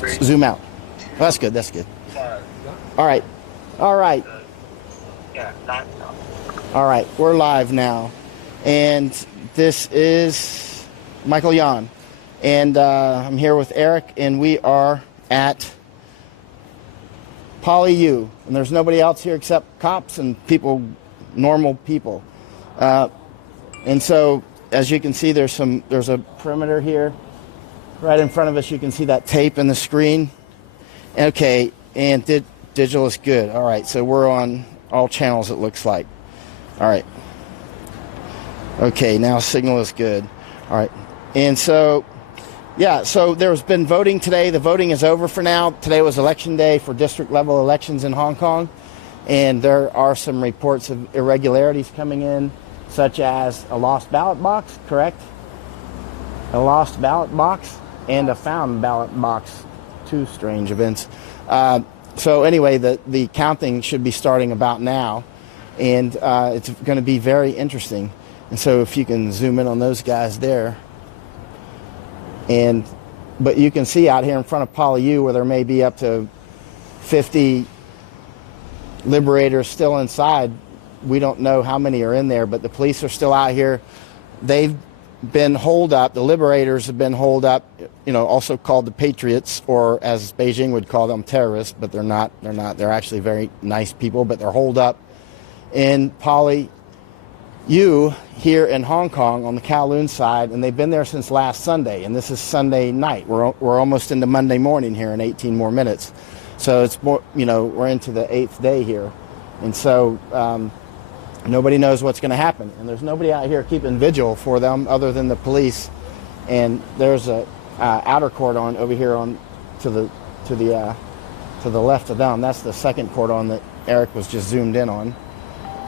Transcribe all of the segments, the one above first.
Just zoom out. Oh, that's good. That's good. All right. All right. All right. We're live now. And this is Michael.Yon. And I'm here with Eric, and we are at PHILLIP. And there's nobody else here except cops and people, normal people. And so, as you can see, there's a perimeter here. Right in front of us, you can see that tape in the screen. Okay, and digital is good. All right, so we're on all channels, it looks like. All right. Okay, now signal is good. All right. And so, yeah, so there's been voting today. The voting is over for now. Today was election day for district-level elections in Hong Kong. And there are some reports of irregularities coming in, such as a lost ballot box, correct? A lost ballot box and a found ballot box. Two strange events. So anyway, the counting should be starting about now, and it's going to be very interesting. And so if you can zoom in on those guys there, but you can see out here in front of PHILLIP where there may be up to 50 liberators still inside. We don't know how many are in there, but the police are still out here. They've been holed up. The liberators have been holed up, also called the Patriots, or as Beijing would call them, terrorists, but they're not. They're actually very nice people, but they're holed up in PHILLIP here in Hong Kong on the Kowloon side, and they've been there since last Sunday, and this is Sunday night. We're almost into Monday morning here in 18 more minutes. So it's more, we're into the 8th day here. And so nobody knows what's going to happen, and there's nobody out here keeping vigil for them other than the police. And there's a outer cordon over here to the left of them. That's the second cordon that Eric was just zoomed in on.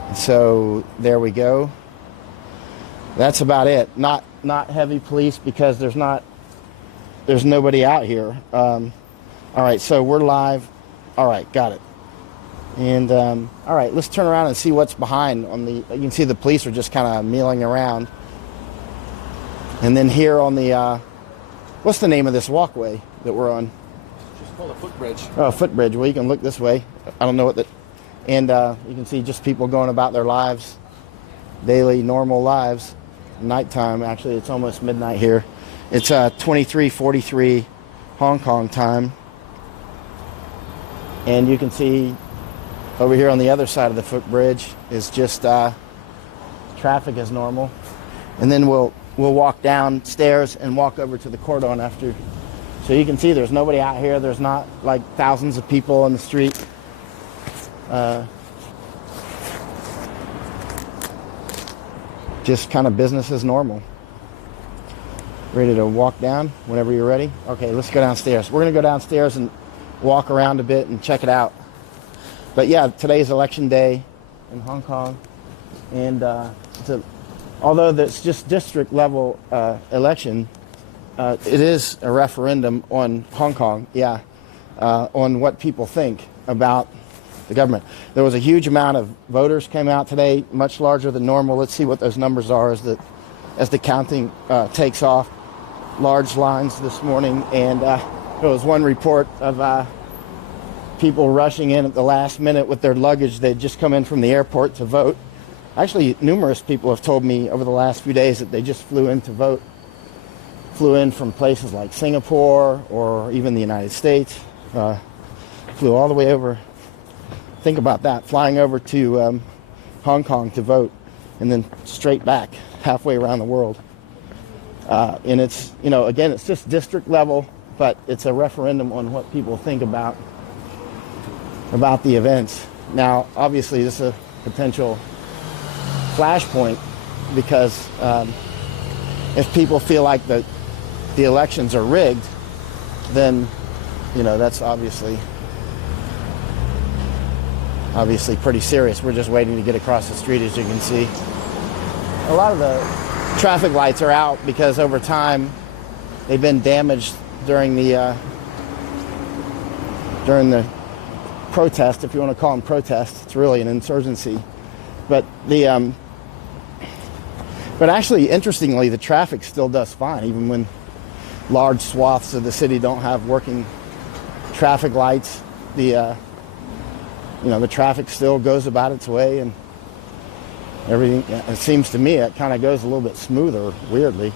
And so there we go. That's about it. Not heavy police because there's nobody out here. All right, so we're live. All right, got it. And all right, let's turn around and see what's behind. You can see the police are just kind of milling around. And then here on the what's the name of this walkway that we're on? It's called a footbridge. Oh, footbridge. Well, you can look this way. I don't know what that. And you can see just people going about their lives, daily, normal lives. Nighttime, actually, it's almost midnight here. It's 23:43 Hong Kong time. And you can see over here on the other side of the footbridge is just traffic as normal. And then we'll walk downstairs and walk over to the cordon after. So you can see there's nobody out here. There's not like thousands of people on the street. Just kind of business as normal. Ready to walk down whenever you're ready? Okay, let's go downstairs. We're going to go downstairs and walk around a bit and check it out. But yeah, today's election day in Hong Kong. And although it's just district level election, it is a referendum on Hong Kong, on what people think about the government. There was a huge amount of voters came out today, much larger than normal. Let's see what those numbers are as the counting takes off. Large lines this morning, and there was one report of people rushing in at the last minute with their luggage. They'd just come in from the airport to vote. Actually, numerous people have told me over the last few days that they just flew in to vote. Flew in from places like Singapore or even the United States. Flew all the way over. Think about that, flying over to Hong Kong to vote and then straight back halfway around the world. And it's, again, it's just district level, but it's a referendum on what people think about the events. Now, obviously, this is a potential flashpoint because if people feel like the elections are rigged, then, that's obviously pretty serious. We're just waiting to get across the street, as you can see. A lot of the traffic lights are out because over time they've been damaged during the protest, if you want to call them protests. It's really an insurgency. But actually, interestingly, the traffic still does fine, even when large swaths of the city don't have working traffic lights, the traffic still goes about its way, and everything. It seems to me it kind of goes a little bit smoother, weirdly.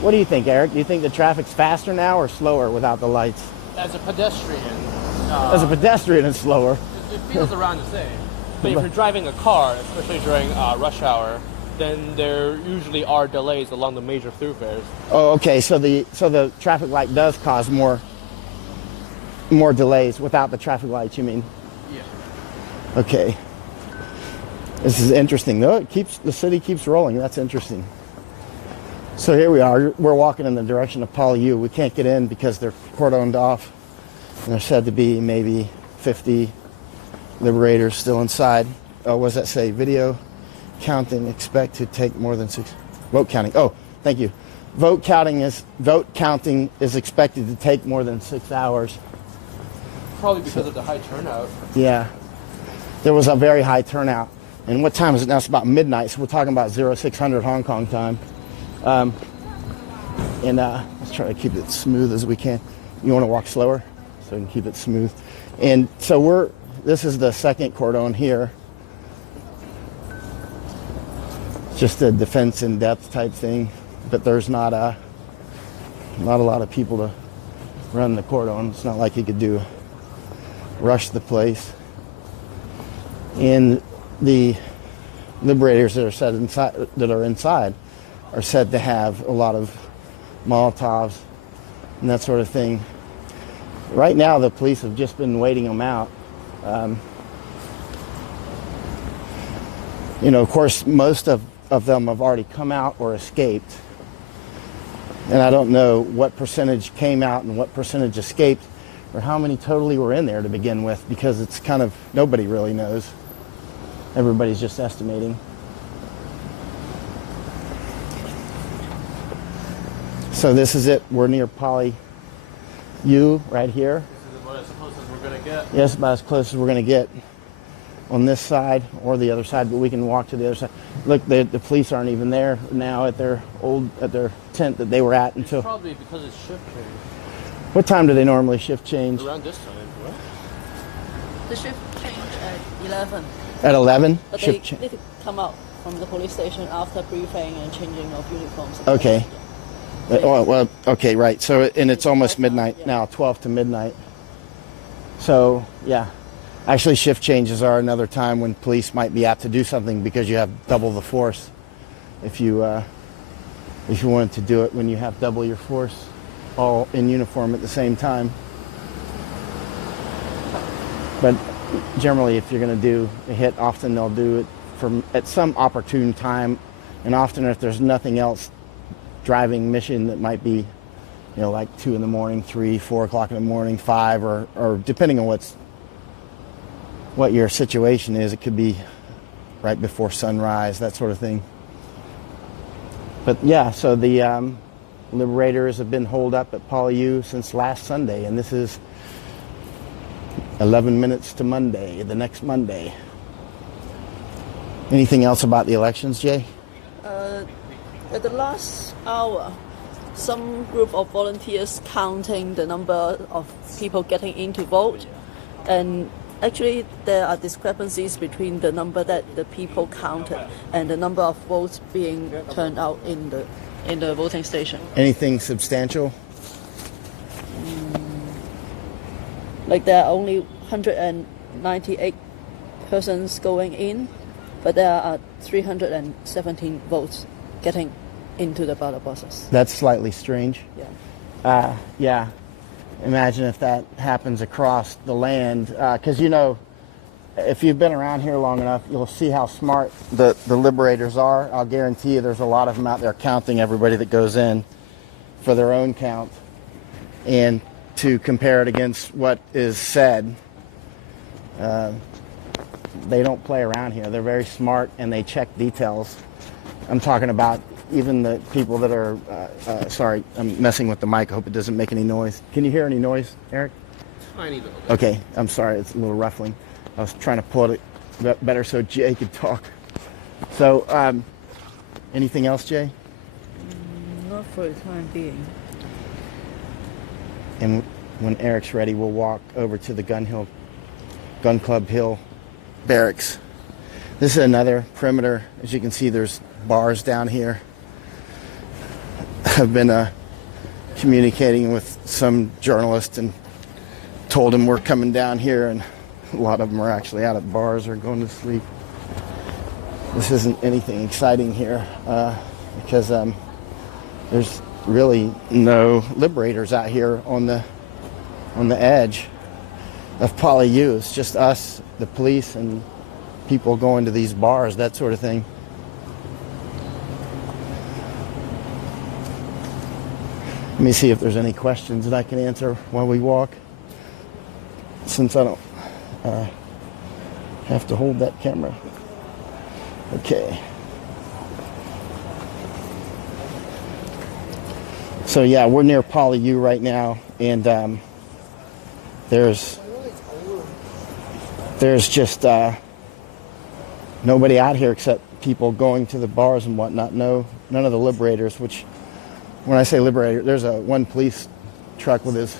What do you think, Eric? Do you think the traffic's faster now or slower without the lights? As a pedestrian, It's slower. it feels around the same. But if you're driving a car, especially during rush hour, then there usually are delays along the major thoroughfares. Oh, okay. So the traffic light does cause more delays without the traffic lights, you mean? Yeah. Okay. This is interesting, though. The city keeps rolling. That's interesting. So here we are. We're walking in the direction of PHILLIP. We can't get in because they're cordoned off. And there's said to be maybe 50 liberators still inside. Oh, what does that say? Video counting expect to take more than 6. Vote counting. Oh, thank you. Vote counting is expected to take more than 6 hours. Probably because of the high turnout. Yeah. There was a very high turnout. And what time is it now? It's about midnight, so we're talking about 0600 Hong Kong time. Let's try to keep it smooth as we can. You want to walk slower so we can keep it smooth. And so this is the second cordon here. It's just a defense in depth type thing, but there's not a lot of people to run the cordon. It's not like you could rush the place. And the liberators that are inside are said to have a lot of Molotovs and that sort of thing. Right now, the police have just been waiting them out. Of course, most of them have already come out or escaped. And I don't know what percentage came out and what percentage escaped, or how many totally were in there to begin with, because it's kind of, nobody really knows. Everybody's just estimating. So this is it. We're near PHILLIP right here. This is about as close as we're going to get. Yes, about as close as we're going to get on this side or the other side, but we can walk to the other side. Look, the police aren't even there now at their tent that they were at until. It's probably because it's shift change. What time do they normally shift change? Around this time, right? The shift change at 11. At 11? But they need to come out from the police station after briefing and changing of uniforms. Okay. Well, okay, right. So, and it's almost midnight now, 12 to midnight. So, yeah. Actually, shift changes are another time when police might be apt to do something because you have double the force. If you wanted to do it when you have double your force, all in uniform at the same time. But generally, if you're going to do a hit, often they'll do it at some opportune time, and often if there's nothing else driving mission that might be, like 2 in the morning, 3, 4 o'clock in the morning, 5, or depending on what your situation is, it could be right before sunrise, that sort of thing. But yeah, so the liberators have been holed up at PHILLIP since last Sunday, and this is 11 minutes to Monday, the next Monday. Anything else about the elections, Jay? At the last hour, some group of volunteers counting the number of people getting in to vote, and actually there are discrepancies between the number that the people counted and the number of votes being turned out in the voting station. Anything substantial? Like there are only 198 persons going in, but there are 317 votes getting into the ballot boxes. That's slightly strange. Yeah. Yeah. Imagine if that happens across the land, because if you've been around here long enough, you'll see how smart the liberators are. I'll guarantee you there's a lot of them out there counting everybody that goes in for their own count, and to compare it against what is said. They don't play around here. They're very smart and they check details. I'm talking about even the people that are, sorry, I'm messing with the mic. I hope it doesn't make any noise. Can you hear any noise, Eric? Tiny little bit. Okay, I'm sorry, it's a little ruffling. I was trying to pull it better so Jay could talk. So, anything else, Jay? Not for the time being. And when Eric's ready, we'll walk over to the Gun Club Hill barracks. This is another perimeter. As you can see, there's bars down here. I've been communicating with some journalist and told him we're coming down here, and a lot of them are actually out at bars or going to sleep. This isn't anything exciting here because there's really no liberators out here on the edge of Poly-U. It's just us, the police, and people going to these bars, that sort of thing. Let me see if there's any questions that I can answer while we walk, since I don't have to hold that camera. Okay. So yeah, we're near Poly-U right now, and there's just nobody out here except people going to the bars and whatnot. None of the liberators, which, when I say liberator, there's one police truck with his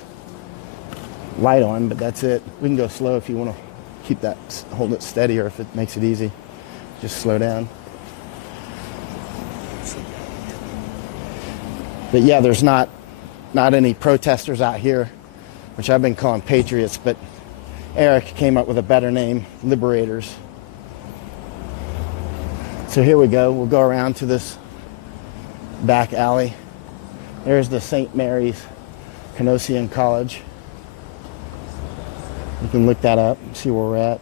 light on, but that's it. We can go slow if you want to hold it steady, or if it makes it easy, just slow down. But yeah, there's not any protesters out here, which I've been calling patriots, but Eric came up with a better name, liberators. So here we go. We'll go around to this back alley. There's the St. Mary's Canossian College. You can look that up and see where we're at.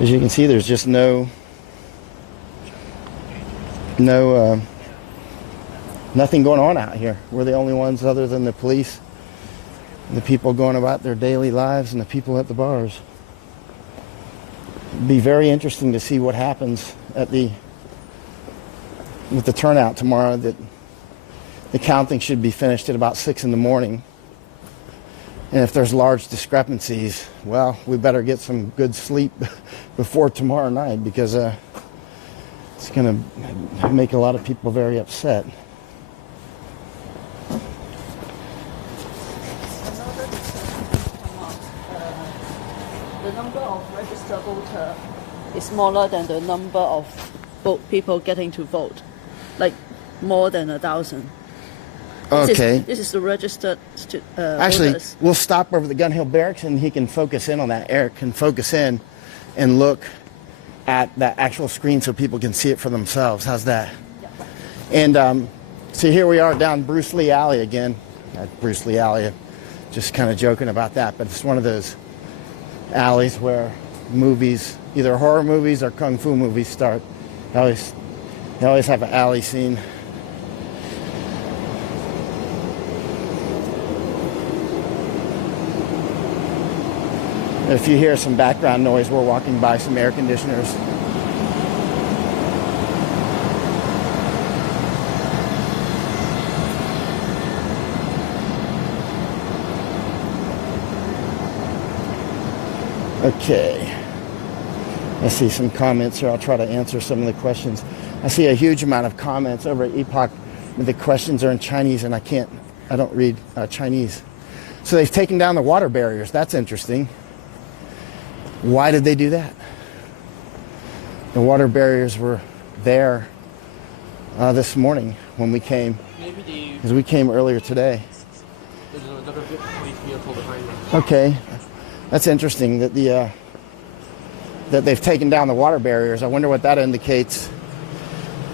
As you can see, there's just nothing going on out here. We're the only ones, other than the police and the people going about their daily lives and the people at the bars. It'd be very interesting to see what happens with the turnout tomorrow. That the counting should be finished at about 6 in the morning. And if there's large discrepancies, well, we better get some good sleep before tomorrow night, because it's going to make a lot of people very upset. The number of registered voters is smaller than the number of people getting to vote, like more than 1,000. Okay. This is the registered Actually, voters. we'll stop over the Gun Hill Barracks, and he can focus in on that. Eric can focus in and look at that actual screen so people can see it for themselves. How's that? Yeah. And so here we are down Bruce Lee Alley again. Bruce Lee Alley, just kind of joking about that, but it's one of those alleys where movies, either horror movies or kung fu movies, start. They always have an alley scene. If you hear some background noise, we're walking by some air conditioners. Okay. I see some comments here. I'll try to answer some of the questions. I see a huge amount of comments over at Epoch. The questions are in Chinese, and I don't read Chinese. So they've taken down the water barriers. That's interesting. Why did they do that? The water barriers were there this morning when we came, because we came earlier today. There's another police vehicle behind me. Okay, that's interesting that that they've taken down the water barriers. I wonder what that indicates.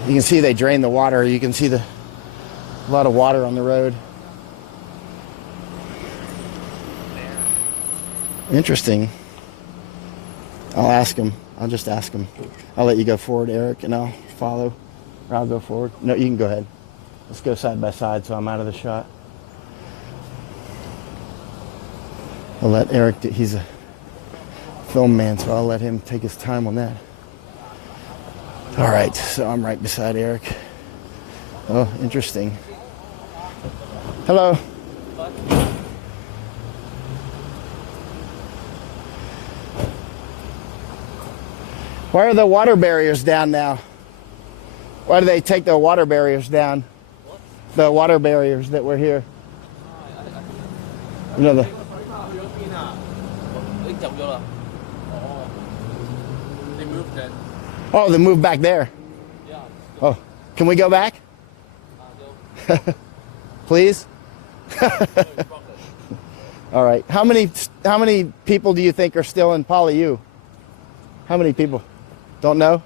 You can see they drained the water. You can see a lot of water on the road. Interesting. I'll ask him. I'll just ask him. I'll let you go forward, Eric, and I'll follow. Or I'll go forward. No, you can go ahead. Let's go side by side so I'm out of the shot. I'll let Eric, he's a film man, so I'll let him take his time on that. All right, so I'm right beside Eric. Oh, interesting. Hello. Why are the water barriers down now? Why do they take the water barriers down? What? The water barriers that were here. You know the. They moved it. Oh, they moved back there. Yeah. Oh, can we go back? Please. All right. How many people do you think are still in PolyU? How many people? Don't know?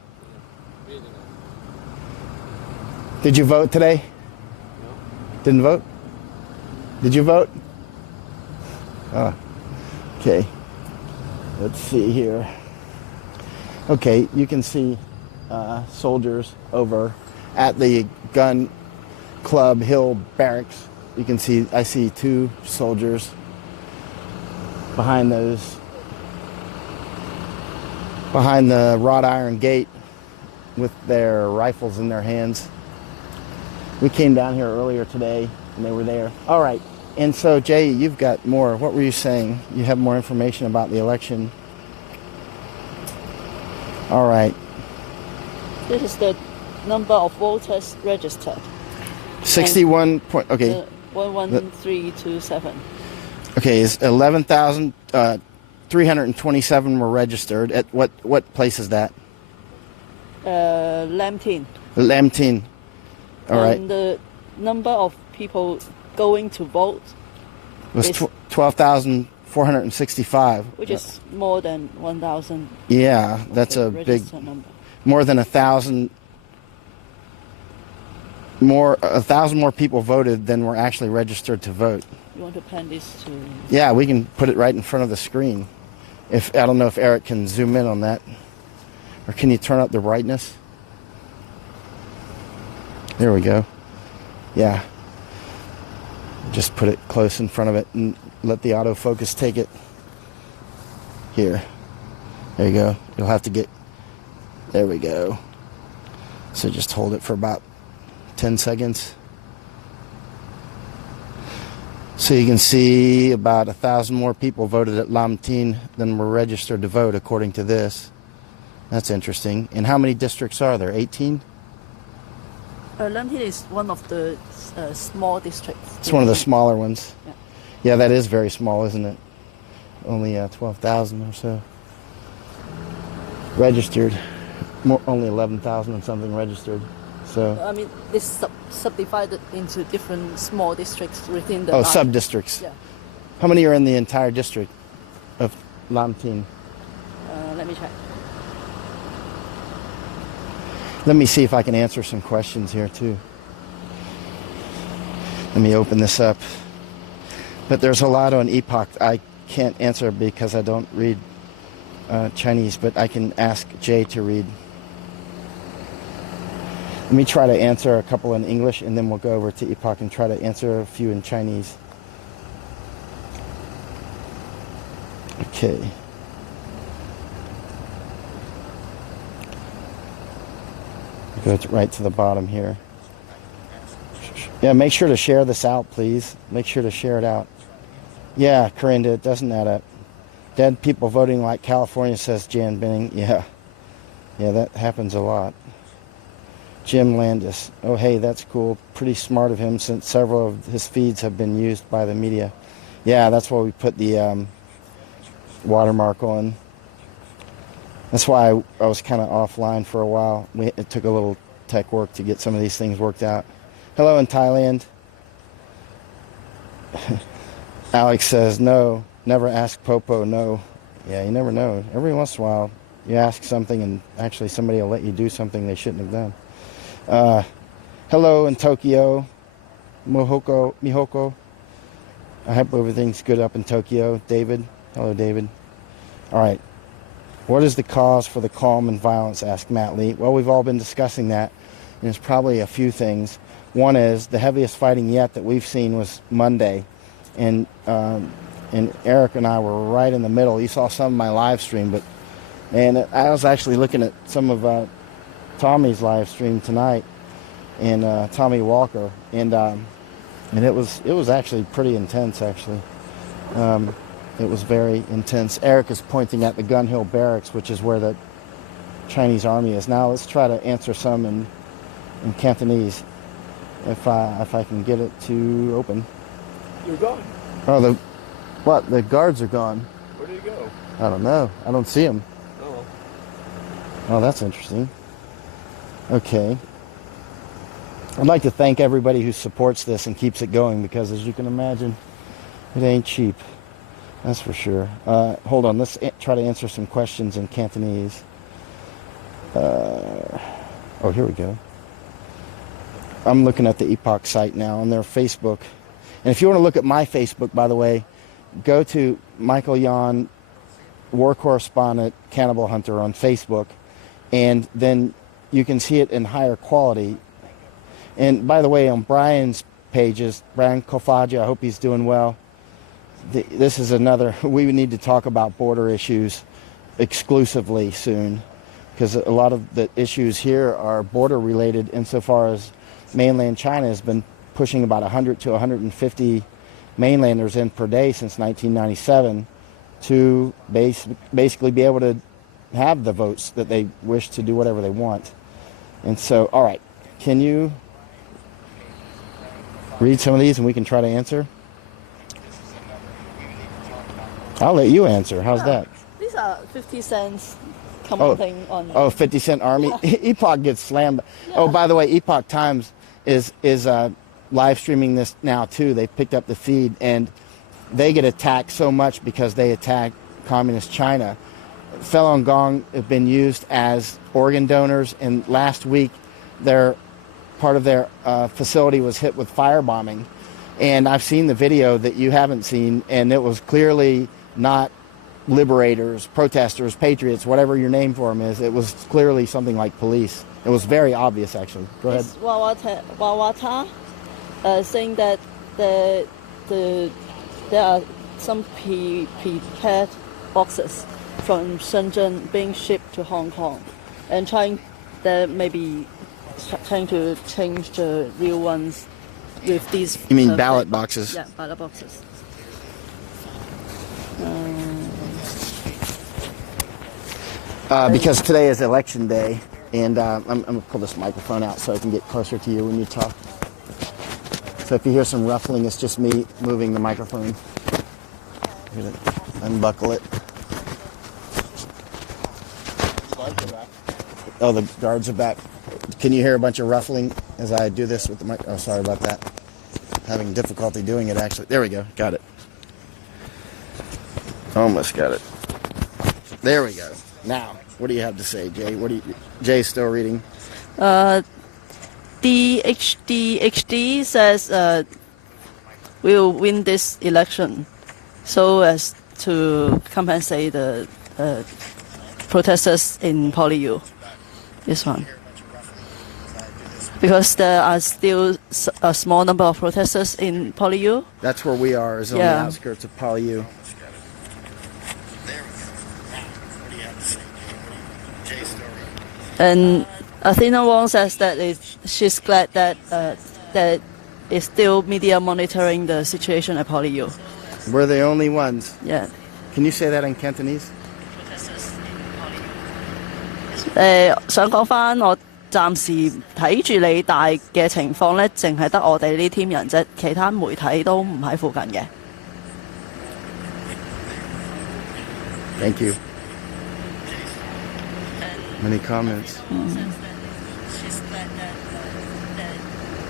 Did you vote today? No. Didn't vote? Did you vote? Oh, okay. Let's see here. Okay, you can see soldiers over at the gun club Hill Barracks. You can see, I see 2 soldiers behind the wrought iron gate with their rifles in their hands. We came down here earlier today and they were there. All right. And so, Jay, you've got more. What were you saying? You have more information about the election. All right. This is the number of voters registered. 61 point. Okay. 11327. Okay, is 11,327 were registered. At what place is that? Lambton. Lambton. All right. And the number of people going to vote was 12,465. Which is more than 1,000. Yeah, that's a big number. More than 1,000 more people voted than were actually registered to vote. You want to pan this to? Yeah, we can put it right in front of the screen. If I don't know if Eric can zoom in on that, or can you turn up the brightness? There we go. Yeah. Just put it close in front of it and let the autofocus take it. Here. There you go. You'll have to get... There we go. So just hold it for about 10 seconds. So you can see about 1,000 more people voted at Lambton than were registered to vote, according to this. That's interesting. And how many districts are there? 18? Lambton is one of the small districts. It's one of the smaller ones. Yeah. Yeah, that is very small, isn't it? Only 12,000 or so registered. Only 11,000 and something registered. So. I mean, it's subdivided into different small districts within the. Oh, sub-districts. Yeah. How many are in the entire district of Lambton? Let me check. Let me see if I can answer some questions here too. Let me open this up. But there's a lot on Epoch I can't answer because I don't read Chinese, but I can ask Jay to read. Let me try to answer a couple in English and then we'll go over to Epoch and try to answer a few in Chinese. Okay. Go right to the bottom here. Yeah, make sure to share this out, please. Make sure to share it out. Yeah, Corinda, it doesn't add up. Dead people voting like California, says Jan Benning. Yeah. Yeah, that happens a lot. Jim Landis. Oh, hey, that's cool. Pretty smart of him since several of his feeds have been used by the media. Yeah, that's why we put the watermark on. That's why I was kind of offline for a while. It took a little tech work to get some of these things worked out. Hello in Thailand. Alex says, no, never ask Popo, no. Yeah, you never know. Every once in a while, you ask something and actually somebody will let you do something they shouldn't have done. Hello in Tokyo. Mihoko. I hope everything's good up in Tokyo. David. Hello, David. All right. What is the cause for the calm and violence, asked Matt Lee. Well, we've all been discussing that, and it's probably a few things. One is the heaviest fighting yet that we've seen was Monday, and Eric and I were right in the middle. You saw some of my live stream, and I was actually looking at some of Tommy's live stream tonight, and Tommy Walker, and it was actually pretty intense, actually. It was very intense. Eric is pointing at the Gun Hill Barracks, which is where the Chinese army is. Now let's try to answer some in Cantonese. If I can get it to open. You're gone. Oh, the guards are gone. Where did he go? I don't know. I don't see them. Oh. Oh, that's interesting. Okay. I'd like to thank everybody who supports this and keeps it going, because as you can imagine, it ain't cheap. That's for sure. Hold on. Let's try to answer some questions in Cantonese. Oh, here we go. I'm looking at the Epoch site now on their Facebook. And if you want to look at my Facebook, by the way, go to Michael.Yon, War Correspondent, Cannibal Hunter on Facebook, and then you can see it in higher quality. And by the way, on Brian's pages, Brian Kofaja, I hope he's doing well. This is another, we need to talk about border issues exclusively soon, because a lot of the issues here are border related, insofar as mainland China has been pushing about 100 to 150 mainlanders in per day since 1997 to basically be able to have the votes that they wish to do whatever they want. And so, all right, can you read some of these and we can try to answer? I'll let you answer. How's that? These are 50 cents commenting on. Oh, 50 Cent Army. Epoch gets slammed. Yeah. Oh, by the way, Epoch Times is live streaming this now too. They picked up the feed, and they get attacked so much because they attack communist China. Falun Gong have been used as organ donors, and last week part of their facility was hit with firebombing. And I've seen the video that you haven't seen, and it was clearly not liberators, protesters, patriots, whatever your name for them is. It was clearly something like police. It was very obvious, actually. Go ahead. It's Wawata saying that there are some prepared boxes from Shenzhen being shipped to Hong Kong, and trying to change the real ones with these. You mean ballot boxes? Yeah, ballot boxes. Because today is election day, and I'm going to pull this microphone out so I can get closer to you when you talk. So if you hear some ruffling, it's just me moving the microphone. I'm going to unbuckle it. Oh, the guards are back. Can you hear a bunch of ruffling as I do this with the mic? Oh, sorry about that. Having difficulty doing it, actually. There we go. Got it. Almost got it. There we go. Now, what do you have to say, Jay? Jay's still reading. DHD says we'll win this election, so as to compensate the protesters in PolyU. This one. Because there are still a small number of protesters in PolyU. That's where we are, is on the outskirts of PolyU. And Athena Wong says that she's glad that that is still media monitoring the situation at PolyU. We're the only ones. Yeah. Can you say that in Cantonese? 想講返我暫時睇住你大嘅情況咧，淨係得我哋呢 team 人啫，其他媒體都唔喺附近嘅。Thank you. Many comments. She's glad that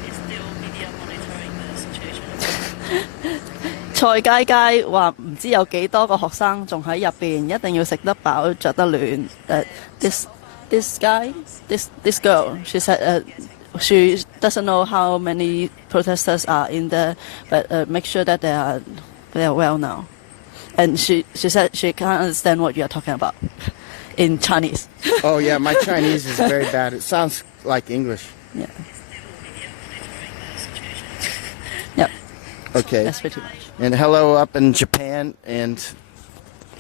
is still media monitoring the situation. 蔡佳佳話唔知有幾多個學生仲喺入邊，一定要食得飽、着得暖。This girl, she said she doesn't know how many protesters are in there, but make sure that they are well now. And she said she can't understand what you are talking about in Chinese. Oh yeah, my Chinese is very bad. It sounds like English. Yeah. Yep. Okay. That's pretty much. And hello up in Japan and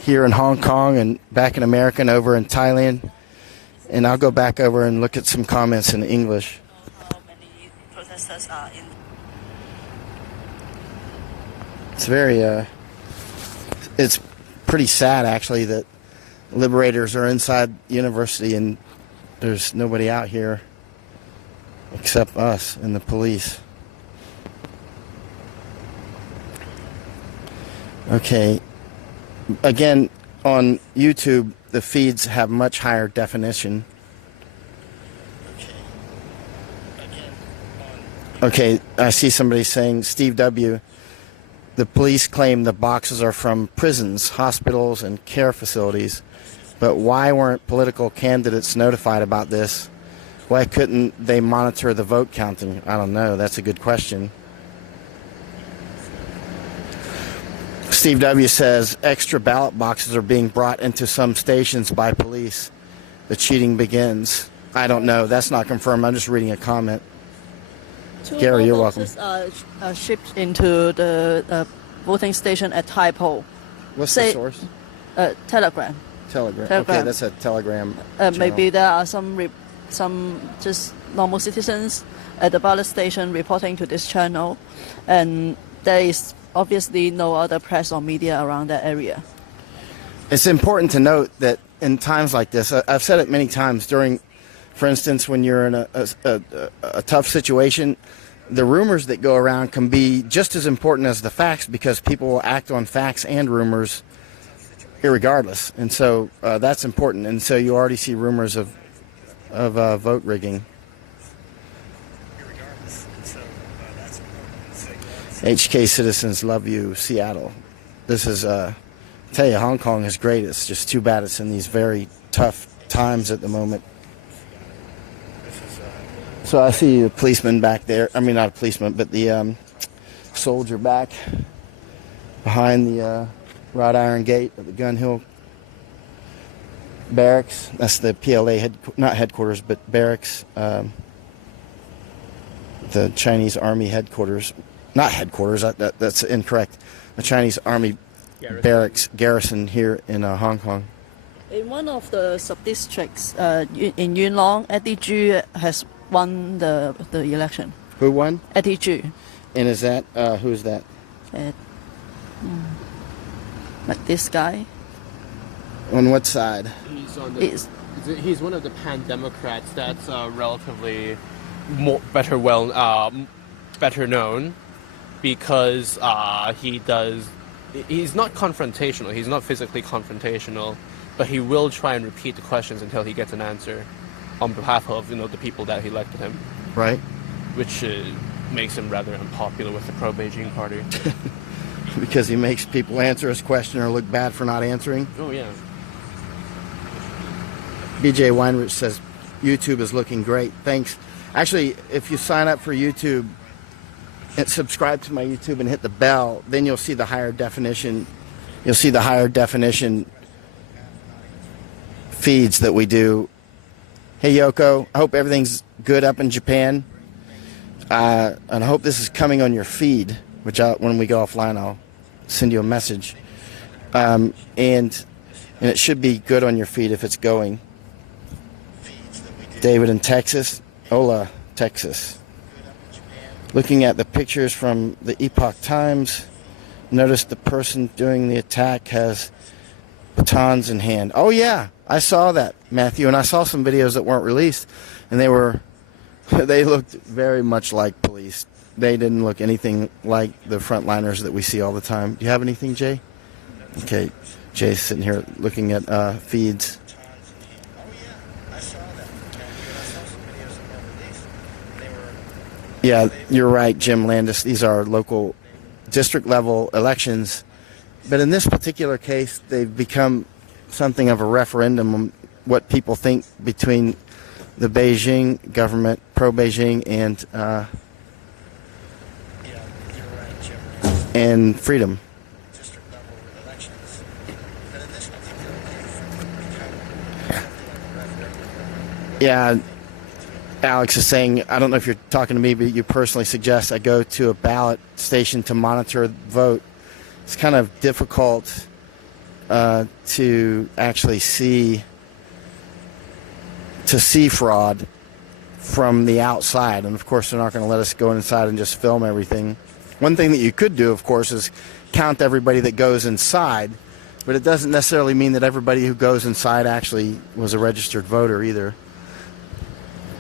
here in Hong Kong and back in America and over in Thailand. And I'll go back over and look at some comments in English. How many protesters are in? It's very, it's pretty sad actually that liberators are inside university and there's nobody out here. except us and the police. Okay. Again, on YouTube, the feeds have much higher definition. Okay, I see somebody saying, Steve W., the police claim the boxes are from prisons, hospitals, and care facilities. But why weren't political candidates notified about this? Why couldn't they monitor the vote counting? I don't know. That's a good question. Steve W. says extra ballot boxes are being brought into some stations by police. The cheating begins. I don't know. That's not confirmed. I'm just reading a comment. Gary, you're welcome. Are shipped into the voting station at Taipo. What's the source? Telegram. Telegram. Okay, that's a Telegram. Maybe there are some just normal citizens at the ballot station reporting to this channel, and there is obviously no other press or media around that area. It's important to note that in times like this, I've said it many times during, for instance, when you're in a tough situation, the rumors that go around can be just as important as the facts, because people will act on facts and rumors irregardless. And so that's important. And so you already see rumors of vote rigging. HK citizens love you, Seattle. This is, I tell you, Hong Kong is great. It's just too bad it's in these very tough times at the moment. So I see a policeman back there. I mean, not a policeman, but the soldier back behind the wrought iron gate of the Gun Hill barracks. That's the PLA, not headquarters, but barracks. The Chinese Army headquarters. Not headquarters, that's incorrect. The Chinese Army barracks garrison here in Hong Kong. In one of the sub-districts in Yuen Long, Eddie Zhu has won the election. Who won? Eddie Zhu. And is that, who's that? Like this guy. On what side? He's one of the pan-Democrats that's relatively better known, because he's not confrontational. He's not physically confrontational, but he will try and repeat the questions until he gets an answer on behalf of the people that elected him. Right. Which makes him rather unpopular with the pro-Beijing party. Because he makes people answer his question or look bad for not answering? Oh, yeah. BJ Weinrich says, YouTube is looking great. Thanks. Actually, if you sign up for YouTube and subscribe to my YouTube and hit the bell, then you'll see the higher definition. You'll see the higher definition feeds that we do. Hey, Yoko, I hope everything's good up in Japan. And I hope this is coming on your feed, which when we go offline, I'll send you a message. And it should be good on your feed if it's going. David in Texas. Hola, Texas. Looking at the pictures from the Epoch Times, notice the person doing the attack has batons in hand. Oh, yeah, I saw that, Matthew, and I saw some videos that weren't released, and they looked very much like police. They didn't look anything like the frontliners that we see all the time. Do you have anything, Jay? Okay, Jay's sitting here looking at feeds. Yeah, you're right, Jim Landis. These are local district-level elections. But in this particular case, they've become something of a referendum on what people think between the Beijing government, pro-Beijing, and freedom. Yeah, Alex is saying, I don't know if you're talking to me, but you personally suggest I go to a ballot station to monitor the vote. It's kind of difficult to actually see fraud from the outside. And, of course, they're not going to let us go inside and just film everything. One thing that you could do, of course, is count everybody that goes inside. But it doesn't necessarily mean that everybody who goes inside actually was a registered voter either.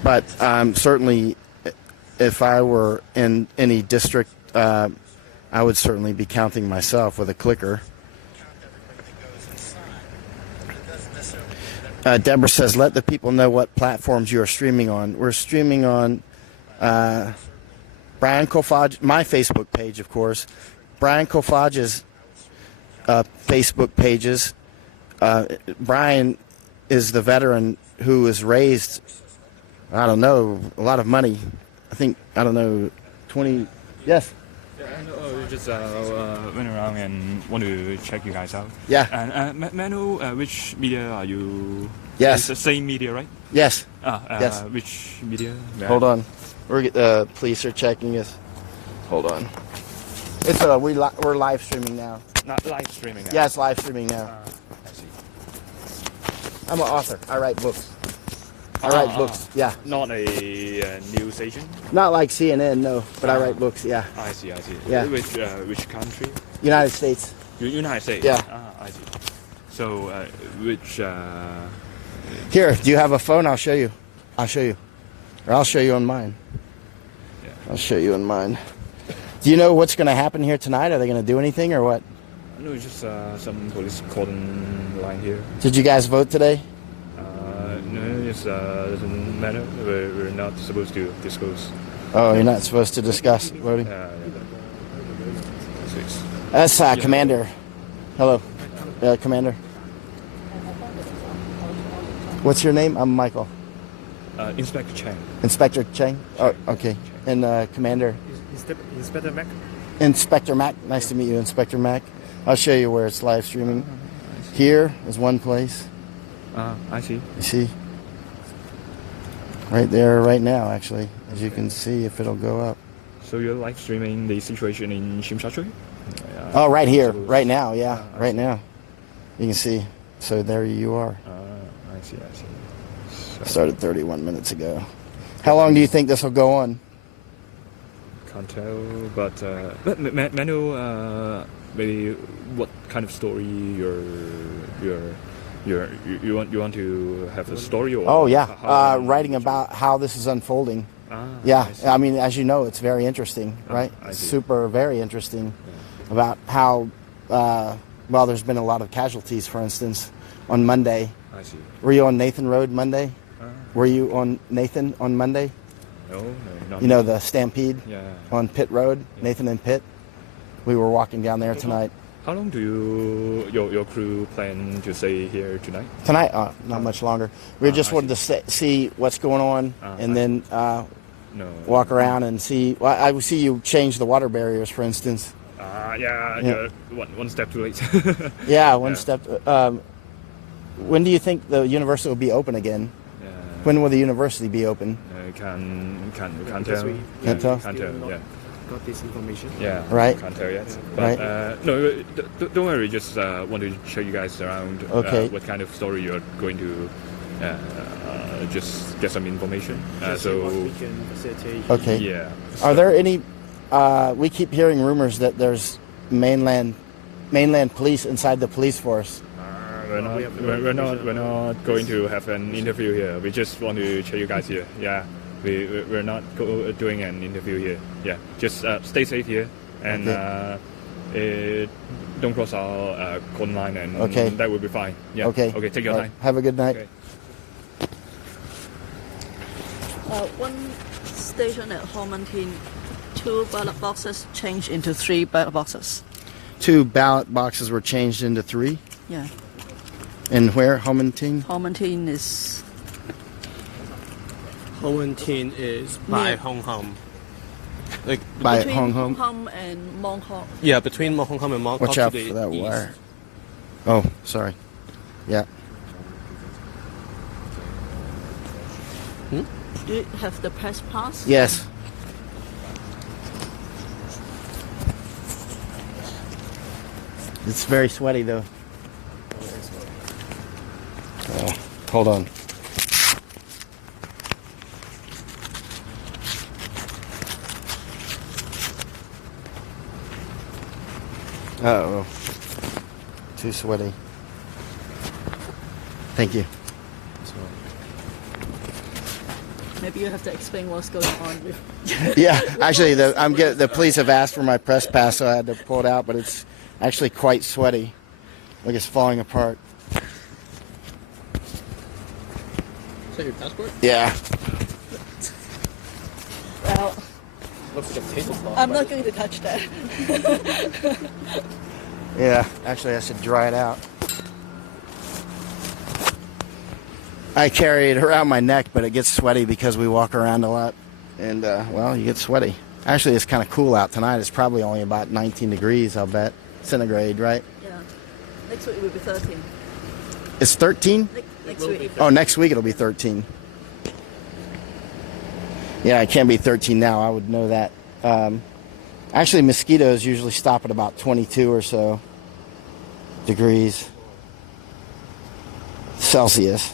But certainly if I were in any district, I would certainly be counting myself with a clicker. Deborah says, let the people know what platforms you are streaming on. We're streaming on Brian Kofaj, my Facebook page, of course. Brian Kofaj's Facebook pages. Brian is the veteran who was raised, I don't know, a lot of money. I think, I don't know, 20, yes? Yeah, we just went around and want to check you guys out. Yeah. And may I know which media are you? Yes. It's the same media, right? Yes. Yes. Which media? Hold on. Police are checking us. Hold on. It's we're live streaming now. Not live streaming. Yeah, it's live streaming now. I see. I'm an author. I write books. I write books. Yeah. Not a news station. Not like CNN, no, but I write books. Yeah. I see. Yeah. Which country? United States. United States. Yeah. I see. So which? Here, do you have a phone? I'll show you. Or I'll show you on mine. Yeah. I'll show you on mine. Do you know what's going to happen here tonight? Are they going to do anything or what? No, it's just some police cordon line here. Did you guys vote today? No, it doesn't matter. We're not supposed to disclose. Oh, you're not supposed to discuss voting? Yeah. That's Commander. Hello. Commander. What's your name? I'm Michael. Inspector Chang. Inspector Chang? Oh, okay. And Commander? Inspector Mac. Inspector Mac. Nice to meet you, Inspector Mac. I'll show you where it's live streaming. Here is one place. I see. You see? Right there, right now, actually. As you can see, if it'll go up. So you're live streaming the situation in Shimshatri? Oh, right here. Right now, yeah. Right now. You can see. So there you are. I see. So Started 31 minutes ago. How long do you think this will go on? can't tell, but may I know maybe what kind of story you want to have a story or? Oh yeah, writing about how this is unfolding. Yeah, I mean, as you know, it's very interesting, right? Super, very interesting about how well, there's been a lot of casualties. For instance, on Monday. I see. Were you on Nathan Road Monday? Were you on Nathan on Monday? No, not. You know the Stampede? Yeah. On Pitt Road, Nathan and Pitt. We were walking down there tonight. How long do your crew plan to stay here tonight? Tonight, not much longer. We just wanted to see what's going on, and then walk around and see. Well, I see you change the water barriers, for instance. Yeah. One step too late. Yeah, one step. When do you think the university will be open again? When will the university be open? Can't tell. Can't tell? Can't tell. Yeah. Got this information. Yeah. Right. Can't tell yet. But, Right. No, don't worry. Just want to show you guys around. Okay. What kind of story you're going to just get some information. So what we can facilitate. Okay. Yeah. Are there any? We keep hearing rumors that there's mainland police inside the police force. We're not going to have an interview here. We just want to show you guys here. Yeah, we're not doing an interview here. Yeah, just stay safe here and don't cross our cone line, and that will be fine. Yeah. Okay. Okay. Take your time. Have a good night. Okay. One station at Homantin, 2 ballot boxes changed into 3 ballot boxes. 2 ballot boxes were changed into 3. Yeah. And where? Homantin? Homantin is Homantin is by Near- Hong Kong. Like By between Hong Kong? Kong and Mong Kok. yeah, between Hong Kong and Mong Kok Watch to out the for that east. wire. Oh, sorry. Yeah. Do you have the press pass? Yes. It's very sweaty though. Hold on. Uh-oh. Too sweaty. Thank you. Maybe you have to explain what's going on with. Yeah, actually, the police have asked for my press pass, so I had to pull it out, but it's actually quite sweaty. Like it's falling apart. Is that your passport? Yeah. Well, Looks like a tablecloth. I'm not going to touch that. Yeah, actually, I should dry it out. I carry it around my neck, but it gets sweaty because we walk around a lot. And, well, you get sweaty. Actually, it's kind of cool out tonight. It's probably only about 19 degrees, I'll bet. Centigrade, right? Yeah. Next week will be 13. It's 13? Next week. Oh, next week it'll be 13. Yeah, it can't be 13 now. I would know that. Actually, mosquitoes usually stop at about 22 or so degrees Celsius.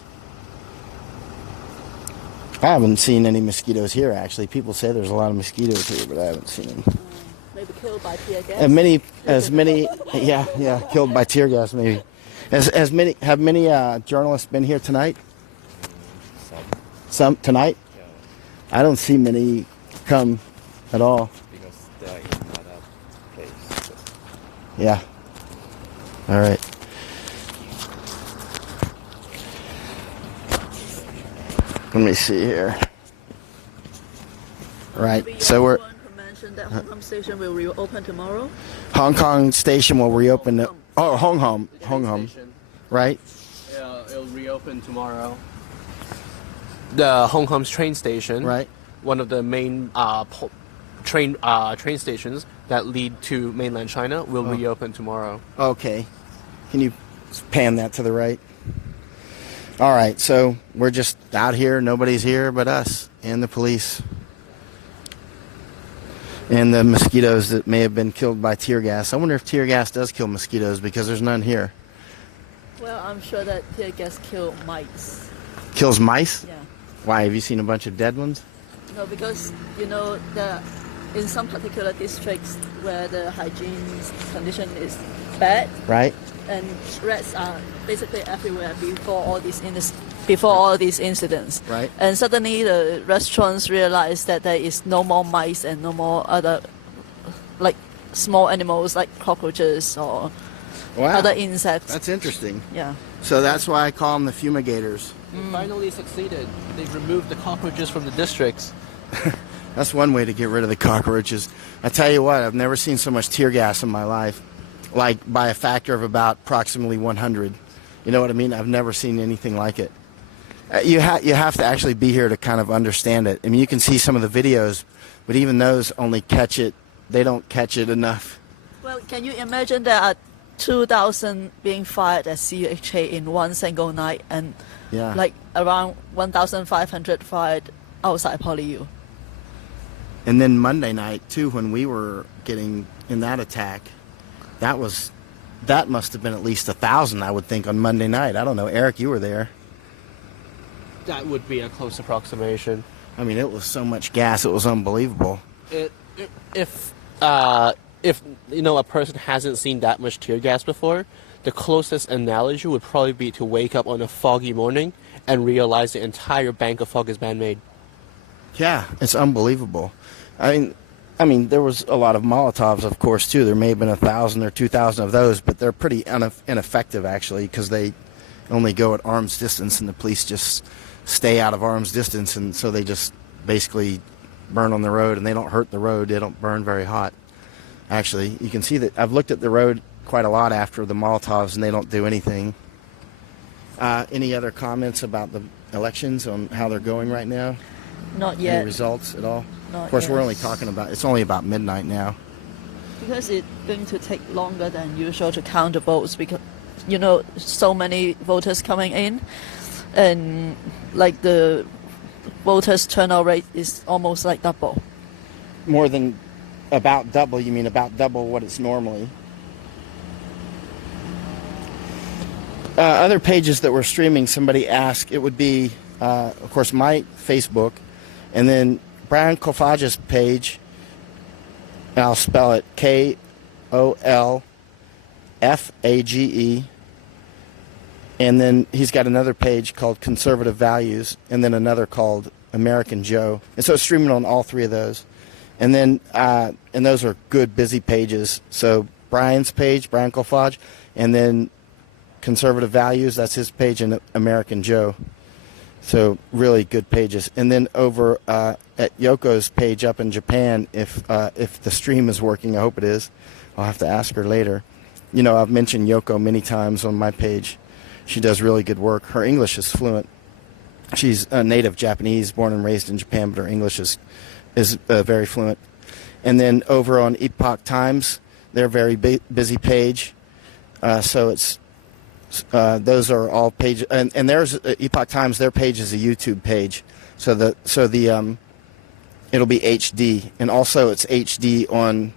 I haven't seen any mosquitoes here, actually. People say there's a lot of mosquitoes here, but I haven't seen them. Maybe killed by tear gas. Yeah, killed by tear gas, maybe. Have many journalists been here tonight? Some tonight? Yeah. I don't see many come at all. Because they are in another place. Yeah. All right. Let me see here. Right. Maybe So we're you want to mention that Hong Kong station will reopen tomorrow. Hong Kong station will reopen. Hong Kong. Station. Right. It'll reopen tomorrow. The Hong Kong's train station. Right. One of the main train stations that lead to mainland China will reopen tomorrow. Okay. Can you pan that to the right? All right. So we're just out here. Nobody's here but us and the police. And the mosquitoes that may have been killed by tear gas. I wonder if tear gas does kill mosquitoes because there's none here. Well, I'm sure that tear gas kill mice. Kills mice? Yeah. Why? Have you seen a bunch of dead ones? No, because in some particular districts where the hygiene condition is bad, Right? and rats are basically everywhere before all these incidents. Right. And suddenly the restaurants realize that there is no more mice and no more other like small animals like cockroaches or Wow. other insects. That's interesting. Yeah. So that's why I call them the fumigators. They finally succeeded. They've removed the cockroaches from the districts. That's one way to get rid of the cockroaches. I tell you what, I've never seen so much tear gas in my life, like by a factor of about approximately 100. You know what I mean? I've never seen anything like it. You have to actually be here to kind of understand it. I mean, you can see some of the videos, but even those only catch it. They don't catch it enough. Well, can you imagine there are 2,000 being fired at CUHA in one single night and Yeah. like around 1,500 fired outside PolyU? And then Monday night too, when we were getting in that attack, that must have been at least 1,000, I would think, on Monday night. I don't know, Eric, you were there. That would be a close approximation. I mean, it was so much gas, it was unbelievable. If you know a person hasn't seen that much tear gas before, the closest analogy would probably be to wake up on a foggy morning and realize the entire bank of fog is man-made. Yeah, it's unbelievable. I mean, there was a lot of Molotovs, of course, too. There may have been 1,000 or 2,000 of those, but they're pretty ineffective, actually, because they only go at arm's distance, and the police just stay out of arm's distance, and so they just basically burn on the road, and they don't hurt the road. They don't burn very hot. Actually, you can see that I've looked at the road quite a lot after the Molotovs, and they don't do anything. Any other comments about the elections on how they're going right now? Not Any yet. results at all? Not Of course, we're yet. only talking about, it's only about midnight now. Because it's going to take longer than usual to count the votes because, so many voters coming in and like the voters turnout rate is almost like double. More than about double, you mean about double what it's normally? Other pages that we're streaming, somebody asked, it would be, of course, my Facebook, and then Brian Kofage's page, and I'll spell it Kolfage, and then he's got another page called Conservative Values, and then another called American Joe. And so it's streaming on all three of those. And then, and those are good, busy pages. So Brian's page, Brian Kolfage, and then Conservative Values, that's his page, and American Joe. So really good pages. And then over at Yoko's page up in Japan, if the stream is working, I hope it is. I'll have to ask her later. You know, I've mentioned Yoko many times on my page. She does really good work. Her English is fluent. She's a native Japanese, born and raised in Japan, but her English is very fluent. And then over on Epoch Times, they're a very busy page. So it's those are all pages, and there's Epoch Times. Their page is a YouTube page. So the it'll be HD, and also it's HD on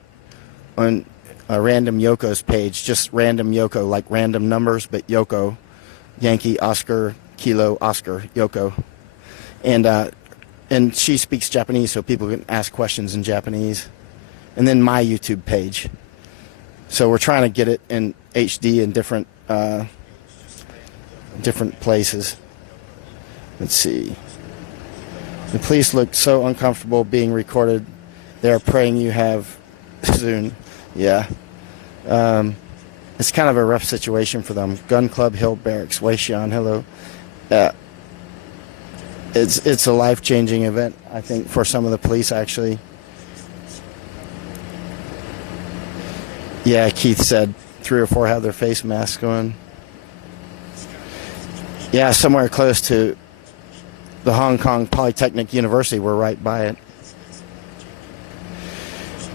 Random Yoko's page, just Random Yoko, like random numbers, but Yoko, Yankee, Oscar, Kilo, Oscar, Yoko. And she speaks Japanese, so people can ask questions in Japanese. And then my YouTube page. So we're trying to get it in HD in different places. Let's see. The police look so uncomfortable being recorded. They're praying you have soon. Yeah. It's kind of a rough situation for them. Gun Club Hill Barracks, Weixian, hello. It's a life-changing event, I think, for some of the police, actually. Yeah, Keith said 3 or 4 have their face masks on. Yeah, somewhere close to the Hong Kong Polytechnic University. We're right by it.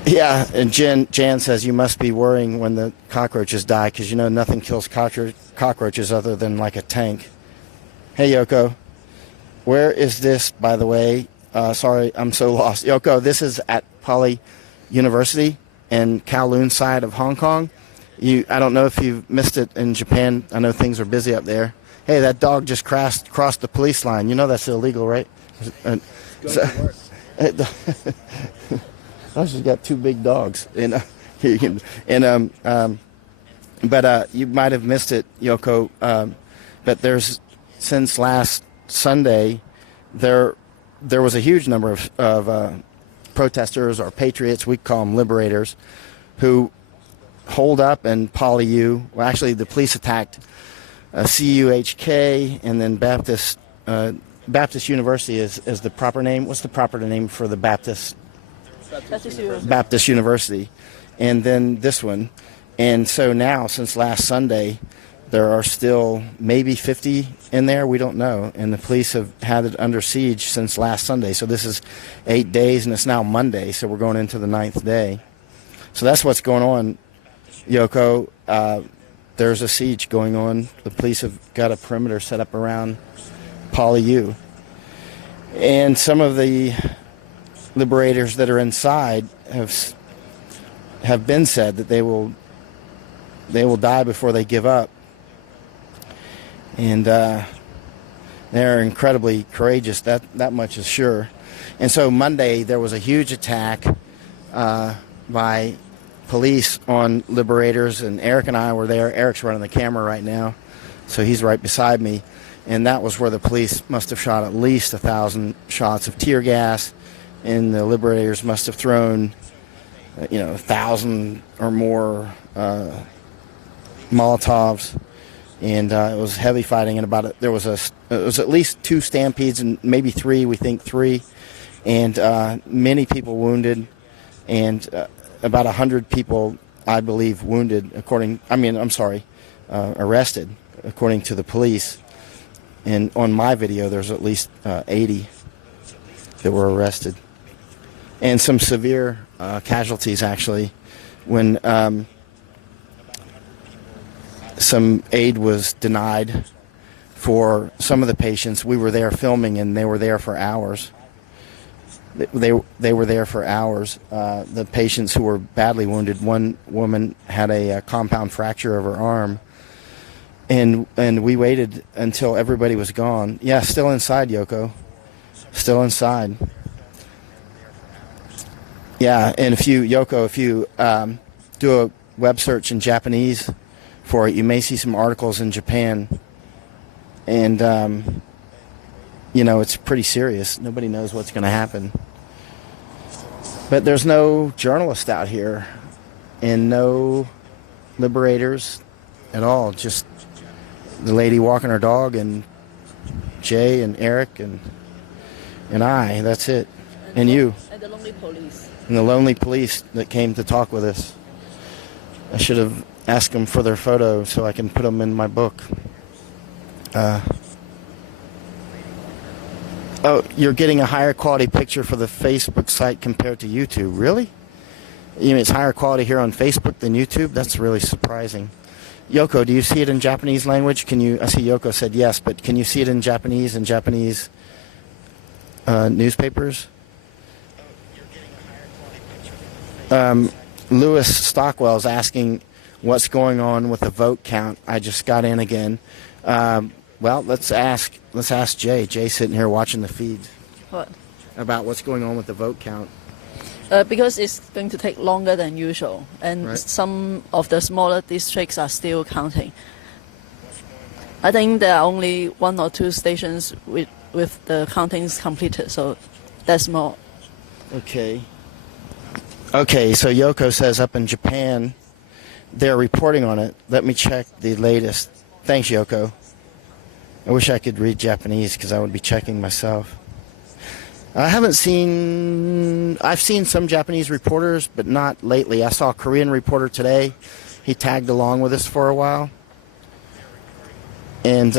Yeah, and Jan says you must be worrying when the cockroaches die because, you know, nothing kills cockroaches other than like a tank. Hey, Yoko. Where is this, by the way? Sorry, I'm so lost. Yoko, this is at Poly University in Kowloon side of Hong Kong. I don't know if you've missed it in Japan. I know things are busy up there. Hey, that dog just crossed the police line. You know that's illegal, right? I just got 2 big dogs, but you might have missed it, Yoko. But there's since last Sunday, there was a huge number of protesters or patriots, we call them liberators, who holed up in Poly U. Well, actually, the police attacked CUHK, and then Baptist University is the proper name. What's the proper name for the Baptist University? And then this one. And so now, since last Sunday, there are still maybe 50 in there. We don't know. And the police have had it under siege since last Sunday. So this is 8 days, and it's now Monday. So we're going into the 9th day. So that's what's going on, Yoko. There's a siege going on. The police have got a perimeter set up around Poly U. And some of the liberators that are inside have been said that they will die before they give up. And they're incredibly courageous. That much is sure. And so Monday there was a huge attack by police on liberators, and Eric and I were there. Eric's running the camera right now, so he's right beside me. And that was where the police must have shot at least 1,000 shots of tear gas, and the liberators must have thrown 1,000 or more Molotovs. And it was heavy fighting, and it was at least 2 stampedes, and maybe 3. We think 3, and many people wounded, and about 100 people, I believe, arrested, according to the police. And on my video, there's at least 80 that were arrested, and some severe casualties actually, when some aid was denied for some of the patients. We were there filming, and they were there for hours. They were there for hours. The patients who were badly wounded, one woman had a compound fracture of her arm, and we waited until everybody was gone. Yeah, still inside, Yoko. Still inside. Yeah, and if you do a web search in Japanese for it, you may see some articles in Japan, and it's pretty serious. Nobody knows what's going to happen. But there's no journalist out here and no liberators at all. Just the lady walking her dog and Jay and Eric and I. That's it. And you. And the lonely police. And the lonely police that came to talk with us. I should have asked them for their photo so I can put them in my book. Oh, you're getting a higher quality picture for the Facebook site compared to YouTube. Really? You mean it's higher quality here on Facebook than YouTube? That's really surprising. Yoko, do you see it in Japanese language? I see Yoko said yes, but can you see it in Japanese newspapers? Lewis Stockwell is asking what's going on with the vote count. I just got in again. Well, let's ask Jay. Jay's sitting here watching the feed. What? About what's going on with the vote count. Because it's going to take longer than usual, and Right. some of the smaller districts are still counting. I think there are only 1 or 2 stations with the countings completed, so that's more. Okay, so Yoko says up in Japan, they're reporting on it. Let me check the latest. Thanks, Yoko. I wish I could read Japanese because I would be checking myself. I've seen some Japanese reporters, but not lately. I saw a Korean reporter today. He tagged along with us for a while. And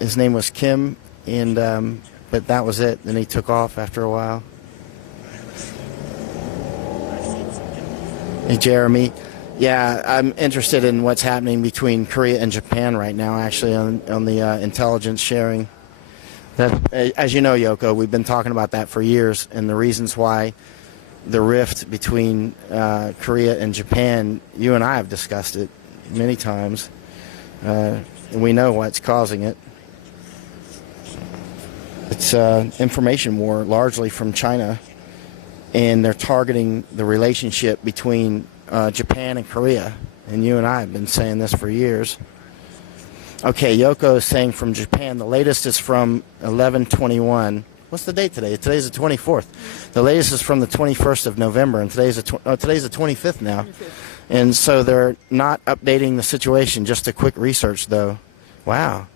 his name was Kim, but that was it. Then he took off after a while. Hey, Jeremy. Yeah, I'm interested in what's happening between Korea and Japan right now, actually, on the intelligence sharing. That, as you know, Yoko, we've been talking about that for years, and the reasons why the rift between Korea and Japan, you and I have discussed it many times, and we know what's causing it. It's information war, largely from China, and they're targeting the relationship between Japan and Korea, and you and I have been saying this for years. Okay, Yoko is saying from Japan, the latest is from 11/21. What's the date today? Today's the 24th. The latest is from the 21st of November, and today's the 25th now. And so they're not updating the situation, just a quick research, though. Wow.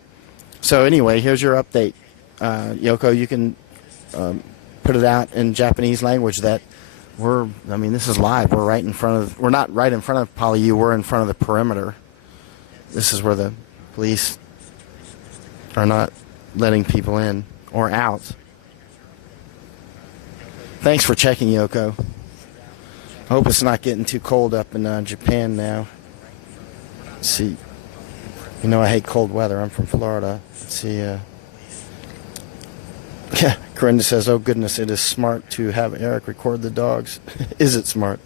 So anyway, here's your update. Yoko, you can put it out in Japanese language that this is live. We're not right in front of PolyU, we're in front of the perimeter. This is where the police are not letting people in or out. Thanks for checking, Yoko. I hope it's not getting too cold up in Japan now. Let's see. I hate cold weather. I'm from Florida. Let's see. Corinda says, oh goodness, it is smart to have Eric record the dogs. Is it smart?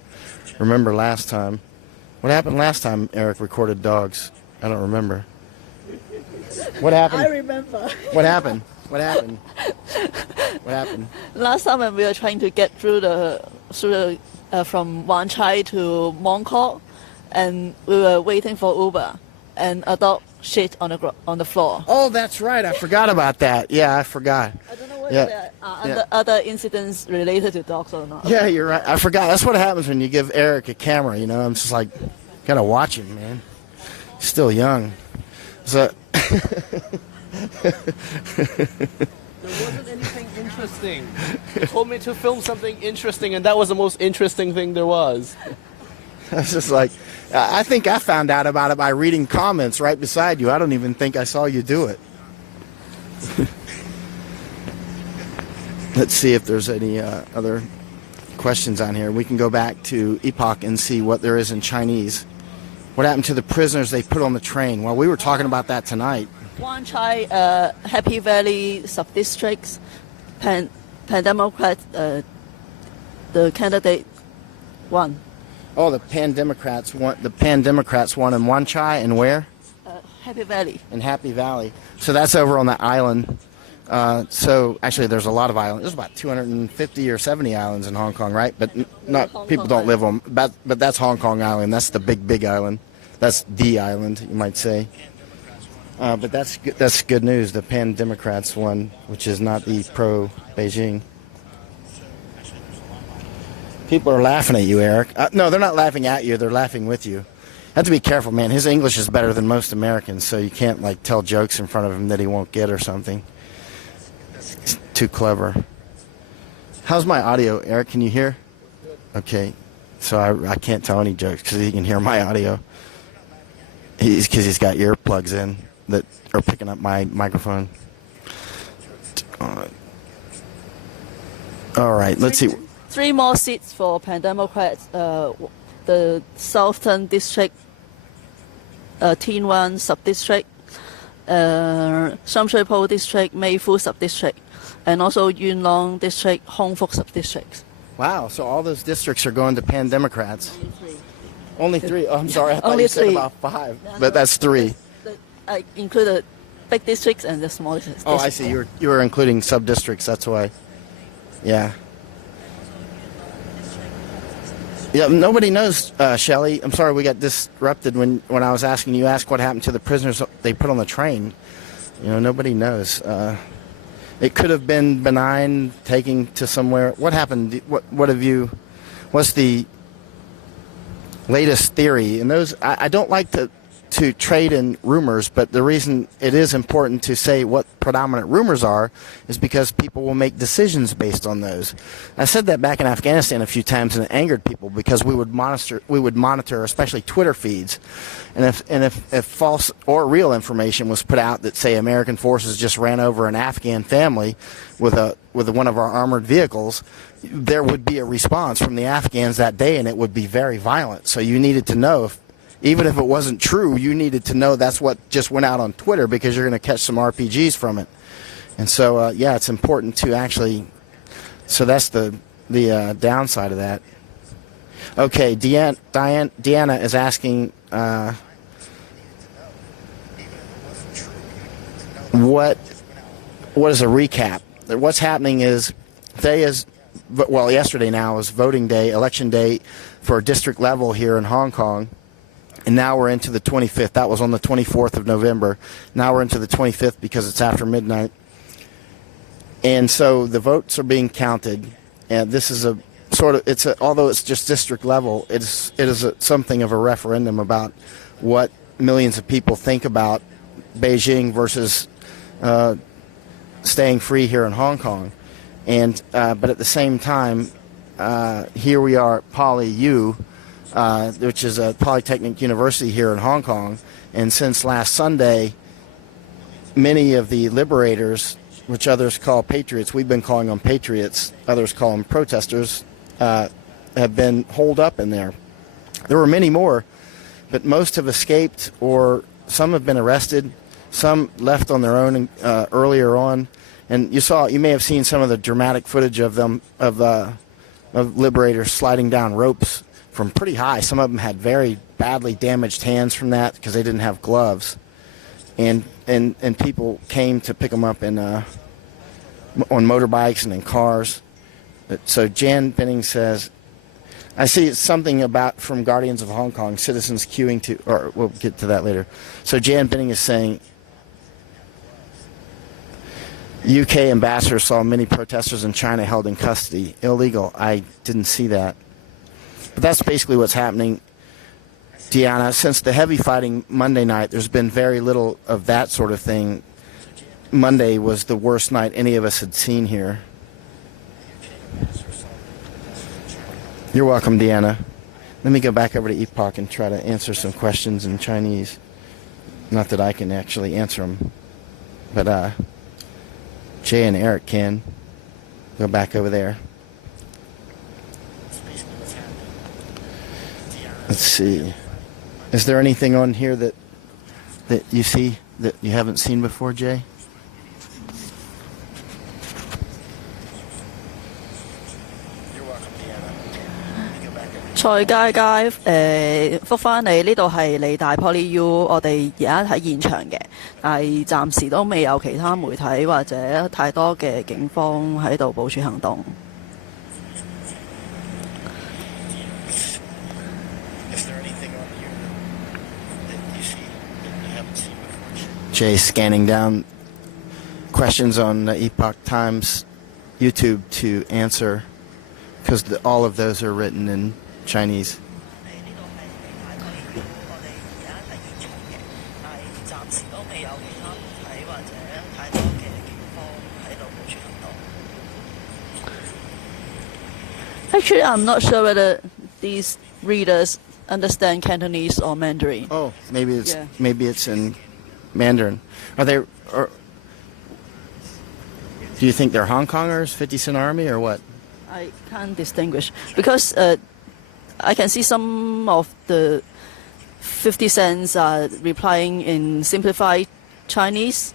Remember last time. What happened last time Eric recorded dogs? I don't remember. What happened? I remember. What happened? Last time when we were trying to get through from Wan Chai to Mongkok, and we were waiting for Uber, and a dog shit on the floor. Oh, that's right. I forgot about that. Yeah, I forgot. I don't know whether there are other incidents related to dogs or not. Yeah, you're right. I forgot. That's what happens when you give Eric a camera. I'm just like, gotta watch him, man. He's still young. So. There wasn't anything interesting. You told me to film something interesting, and that was the most interesting thing there was. I was just like, I think I found out about it by reading comments right beside you. I don't even think I saw you do it. Let's see if there's any other questions on here. We can go back to Epoch and see what there is in Chinese. What happened to the prisoners they put on the train? Well, we were talking about that tonight. Wan Chai, Happy Valley sub-districts, Pan Democrat, the candidate won. Oh, the Pan Democrats won. The Pan Democrats won in Wan Chai and where? Happy Valley. In Happy Valley. So that's over on the island. So actually, there's a lot of islands. There's about 250 or 70 islands in Hong Kong, right? But people don't live on. But that's Hong Kong Island. That's the big island. That's the island, you might say. But that's good news. The Pan Democrats won, which is not the pro-Beijing. People are laughing at you, Eric. No, they're not laughing at you. They're laughing with you. Have to be careful, man. His English is better than most Americans, so you can't like tell jokes in front of him that he won't get or something. It's too clever. How's my audio, Eric? Can you hear? Okay. So I can't tell any jokes because he can hear my audio. Because he's got earplugs in that are picking up my microphone. All right, let's see. 3 more seats for Pan Democrats. The Southern District, Tin Wan Sub-District, Sham Shui Po District, Mei Fu Sub-District, and also Yuen Long District, Hong Fuk Sub-District. Wow, so all those districts are going to Pan Democrats. Only 3. Oh, I'm sorry, I thought Only you said 3. about 5, but that's 3. I included big districts and the small districts. Oh, I see. You were including sub-districts, that's why. Yeah. Yeah, nobody knows, Shelley. I'm sorry we got disrupted when I was asking you. Ask what happened to the prisoners they put on the train. Nobody knows. It could have been benign, taking to somewhere. What happened? What's the latest theory? And those, I don't like to trade in rumors, but the reason it is important to say what predominant rumors are is because people will make decisions based on those. I said that back in Afghanistan a few times, and it angered people because we would monitor especially Twitter feeds, and if false or real information was put out that say American forces just ran over an Afghan family with one of our armored vehicles, there would be a response from the Afghans that day, and it would be very violent. So you needed to know even if it wasn't true, you needed to know that's what just went out on Twitter because you're going to catch some RPGs from it. And so, yeah, it's important to actually. So that's the downside of that. Okay, Deanna is asking, what is a recap? What's happening is yesterday now is voting day, election day for district level here in Hong Kong. And now we're into the 25th. That was on the 24th of November. Now we're into the 25th because it's after midnight. And so the votes are being counted. And this is although it's just district level, it is something of a referendum about what millions of people think about Beijing versus staying free here in Hong Kong. And but at the same time, here we are at PolyU, which is a polytechnic university here in Hong Kong. And since last Sunday, many of the liberators, which others call patriots, we've been calling them patriots, others call them protesters, have been holed up in there. There were many more, but most have escaped, or some have been arrested. Some left on their own earlier on. And you may have seen some of the dramatic footage of them, of liberators sliding down ropes from pretty high. Some of them had very badly damaged hands from that because they didn't have gloves, and people came to pick them up on motorbikes and in cars. So Jan Benning says, I see something about from Guardians of Hong Kong, citizens queuing to, or we'll get to that later. So Jan Benning is saying, UK ambassador saw many protesters in China held in custody. Illegal. I didn't see that. But that's basically what's happening, Deanna. Since the heavy fighting Monday night, there's been very little of that sort of thing. Monday was the worst night any of us had seen here. You're welcome, Deanna. Let me go back over to Epoch and try to answer some questions in Chinese. Not that I can actually answer them, but Jay and Eric can. Go back over there. Let's see. Is there anything on here that you see that you haven't seen before, Jay? You're welcome, Deanna. 蔡佳佳覆返你呢度係理大 PolyU， 我哋而家喺現場嘅，但係暫時都未有其他媒體或者太多嘅警方喺度部署行動。Jay scanning down questions on the Epoch Times YouTube to answer, because all of those are written in Chinese. Actually, I'm not sure whether these readers understand Cantonese or Mandarin. Oh, maybe it's in Mandarin. Are they? Or, do you think they're Hong Kongers, 50 Cent Army, or what? I can't distinguish because I can see some of the 50 cents are replying in simplified Chinese,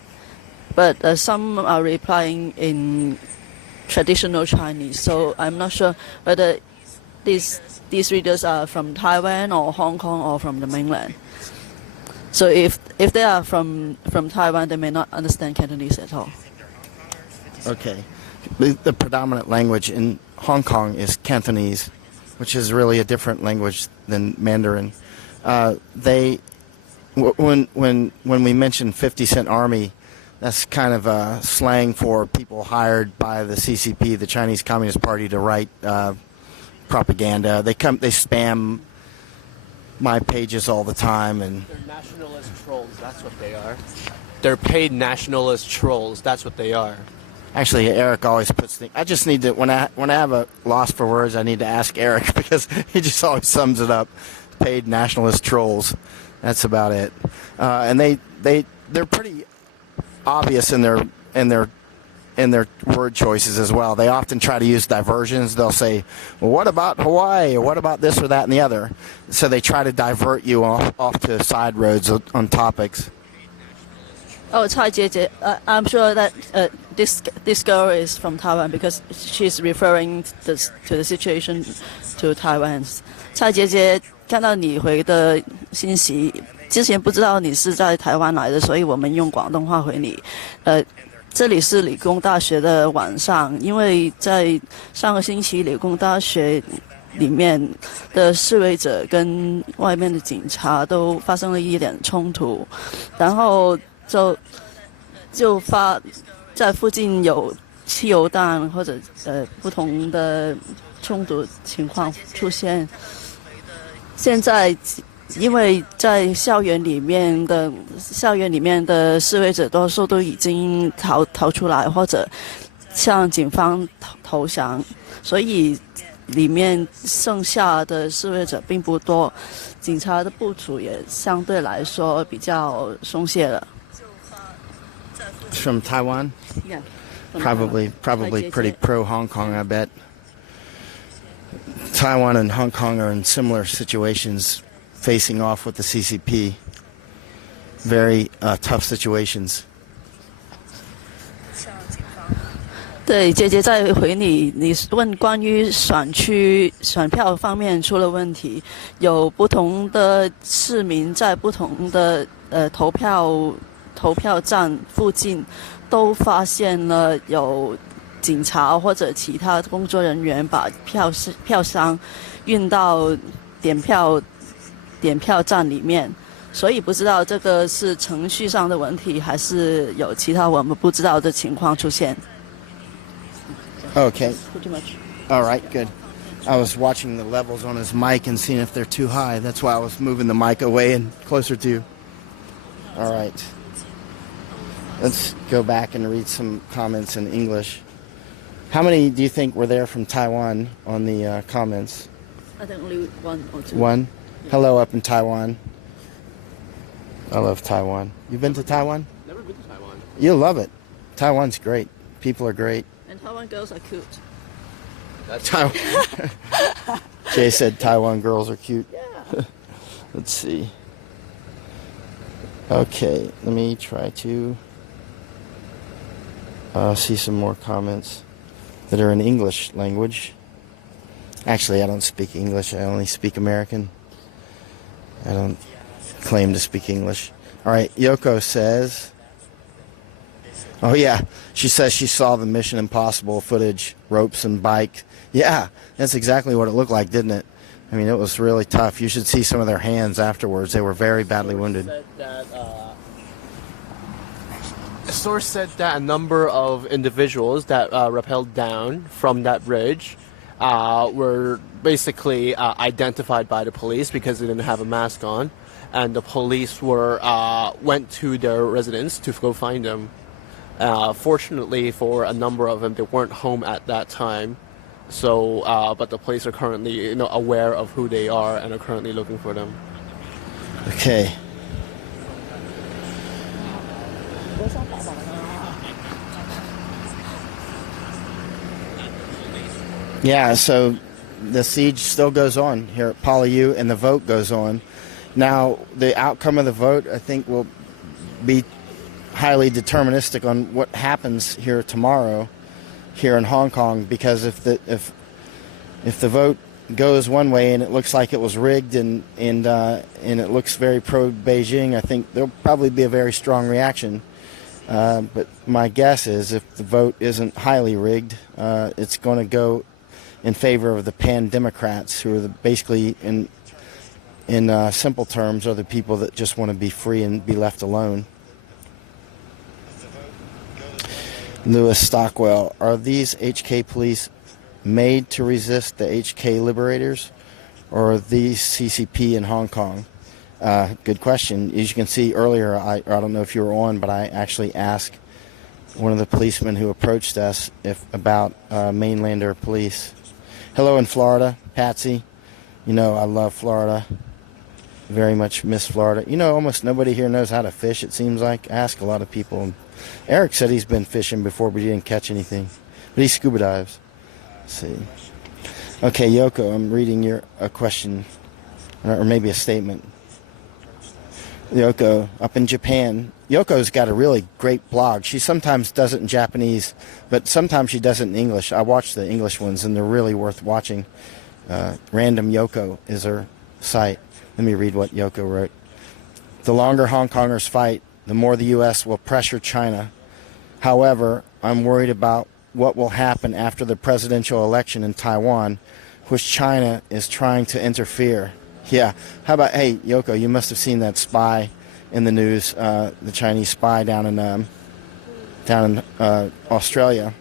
but some are replying in traditional Chinese. So I'm not sure whether these readers are from Taiwan or Hong Kong or from the mainland. So if they are from Taiwan, they may not understand Cantonese at all. Okay. The predominant language in Hong Kong is Cantonese, which is really a different language than Mandarin. When we mention 50 Cent Army, that's kind of a slang for people hired by the CCP, the Chinese Communist Party, to write propaganda. They spam my pages all the time, and they're nationalist trolls. That's what they are. They're paid nationalist trolls. That's what they are. Actually, Eric always puts things. I just need to when I have a loss for words, I need to ask Eric because he just always sums it up. Paid nationalist trolls. That's about it. And they're pretty obvious in their word choices as well. They often try to use diversions. They'll say, well, what about Hawaii? Or what about this or that and the other? So they try to divert you off to side roads on topics. Oh, Cai Jie, I'm sure that this girl is from Taiwan because she's referring to the situation to Taiwan. 蔡姐姐看到你回的信息，之前不知道你是在台湾来的，所以我们用广东话回你。这里是理工大学的晚上，因为在上个星期理工大学里面的示威者跟外面的警察都发生了一点冲突，然后就在附近有汽油弹或者不同的冲突情况出现。现在因为在校园里面的示威者多数都已经逃出来或者向警方投降，所以里面剩下的示威者并不多，警察的部署也相对来说比较松懈了。From Taiwan? Yeah. Probably pretty pro Hong Kong, I bet. Taiwan and Hong Kong are in similar situations, facing off with the CCP. Very tough situations. 对，姐姐在回你问关于选票方面出了问题，有不同的市民在不同的投票站附近都发现了有警察或者其他工作人员把票箱运到点票站里面，所以不知道这个是程序上的问题，还是有其他我们不知道的情况出现。Okay. Pretty much. All right, good. I was watching the levels on his mic and seeing if they're too high. That's why I was moving the mic away and closer to you. All right. Let's go back and read some comments in English. How many do you think were there from Taiwan on the comments? I think only one or two. One? Yeah. Hello up in Taiwan. I love Taiwan. You've been to Taiwan? Never been to Taiwan. You'll love it. Taiwan's great. People are great. And Taiwan girls are cute. That's Taiwan. Jay said Taiwan girls are cute. Yeah. Let's see. Okay, let me try to see some more comments that are in English language. Actually, I don't speak English. I only speak American. I don't claim to speak English. All right, Yoko says... Oh, yeah. She says she saw the Mission Impossible footage, ropes and bike. Yeah, that's exactly what it looked like, didn't it? I mean, it was really tough. You should see some of their hands afterwards. They were very badly wounded. Said that source said that a number of individuals that rappelled down from that bridge were basically identified by the police because they didn't have a mask on, and the police went to their residence to go find them. Fortunately for a number of them, they weren't home at that time. So, but the police are currently, aware of who they are and are currently looking for them. Okay. Yeah, so the siege still goes on here at Palau, and the vote goes on. Now, the outcome of the vote, I think, will be highly deterministic on what happens here tomorrow here in Hong Kong, because if the vote goes one way and it looks like it was rigged and it looks very pro-Beijing, I think there'll probably be a very strong reaction. But my guess is if the vote isn't highly rigged, it's going to go in favor of the pan-Democrats, who are basically, in simple terms, are the people that just want to be free and be left alone. Lewis Stockwell, are these HK police made to resist the HK liberators, or are these CCP in Hong Kong? Good question. As you can see earlier, I don't know if you were on, but I actually asked one of the policemen who approached us about mainlander police. Hello in Florida, Patsy. I love Florida. Very much miss Florida. Almost nobody here knows how to fish, it seems like. I ask a lot of people. Eric said he's been fishing before, but he didn't catch anything. But he scuba dives. Let's see. Okay, Yoko, I'm reading a question, or maybe a statement. Yoko, up in Japan. Yoko's got a really great blog. She sometimes does it in Japanese, but sometimes she does it in English. I watch the English ones, and they're really worth watching. Random Yoko is her site. Let me read what Yoko wrote. The longer Hong Kongers fight, the more the U.S. will pressure China. However, I'm worried about what will happen after the presidential election in Taiwan, which China is trying to interfere. Yeah. How about, hey, Yoko, you must have seen that spy in the news, the Chinese spy down in Australia,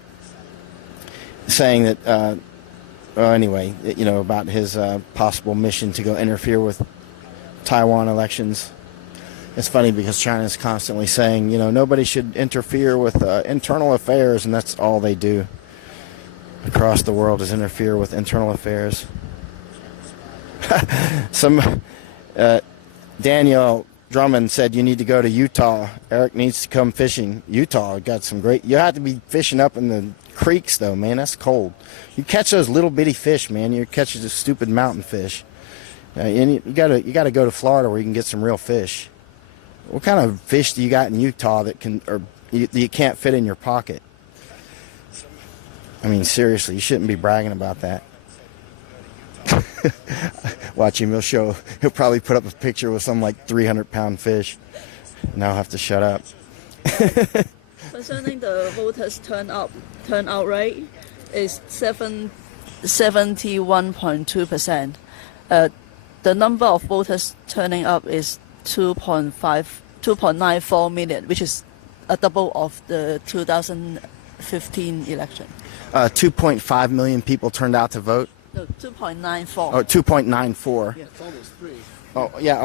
saying that, anyway, about his possible mission to go interfere with Taiwan elections. It's funny because China is constantly saying, nobody should interfere with internal affairs, and that's all they do across the world is interfere with internal affairs. Daniel Drummond said you need to go to Utah. Eric needs to come fishing. Utah got some great. You have to be fishing up in the creeks, though, man. That's cold. You catch those little bitty fish, man. You're catching the stupid mountain fish. And you gotta go to Florida where you can get some real fish. What kind of fish do you got in Utah that you can't fit in your pocket? I mean, seriously, you shouldn't be bragging about that. Watch him. He'll probably put up a picture with some 300-pound fish. And I'll have to shut up. Concerning the voters turnout rate is 71.2%. The number of voters turning up is 2.94 million, which is a double of the 2015 election. 2.5 million people turned out to vote. No, 2.94. Oh, 2.94. Yeah, Almost 3. Oh, yeah,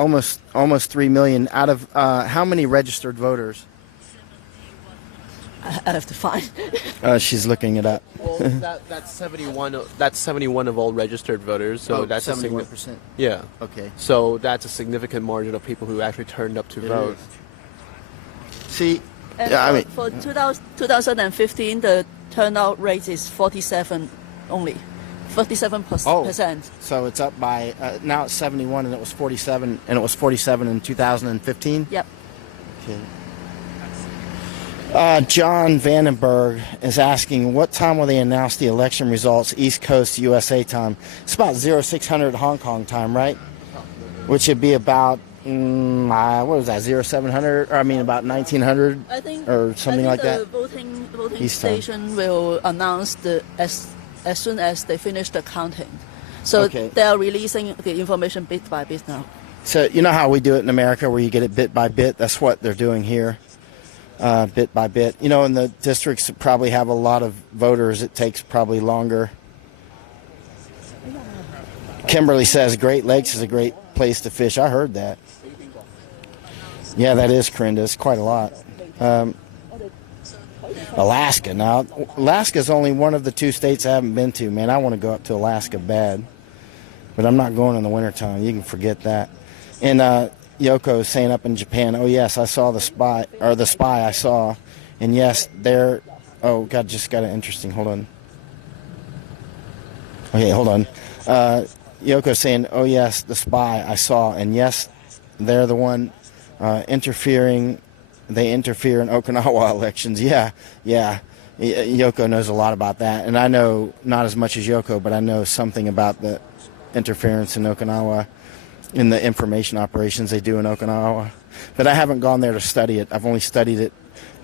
almost 3 million out of how many registered voters? I have to find. She's looking it up. Well, that's 71. That's 71 of all registered voters. So that's 71%. Yeah. Okay. So that's a significant margin of people who actually turned up to vote. See, And yeah, I mean, for 2015, the turnout rate is 47 only. 47%. So it's up by now it's 71, and it was 47, and it was 47 in 2015. Yep. Okay. John Vandenberg is asking, what time will they announce the election results East Coast USA time? It's about 0600 Hong Kong time, right? Which would be about, what was that, 0700? Or I mean about 1900 I think, or something like the that? voting East time. station will announce as soon as they finish the counting. So Okay. they are releasing the information bit by bit now. So you know how we do it in America where you get it bit by bit? That's what they're doing here. bit by bit. You know, in the districts that probably have a lot of voters, it takes probably longer. Kimberly says Great Lakes is a great place to fish. I heard that. Yeah, that is, Corinda. It's quite a lot. Alaska. Now, Alaska is only one of the 2 states I haven't been to. Man, I want to go up to Alaska bad. But I'm not going in the wintertime. You can forget that. And Yoko is saying up in Japan, oh, yes, I saw the spy I saw. And, yes, there. Oh, God, just got it interesting. Hold on. Okay, hold on. Yoko saying, oh, yes, the spy I saw. And, yes, they're the one interfering. They interfere in Okinawa elections. Yeah. Yoko knows a lot about that. And I know not as much as Yoko, but I know something about the interference in Okinawa, in the information operations they do in Okinawa. But I haven't gone there to study it. I've only studied it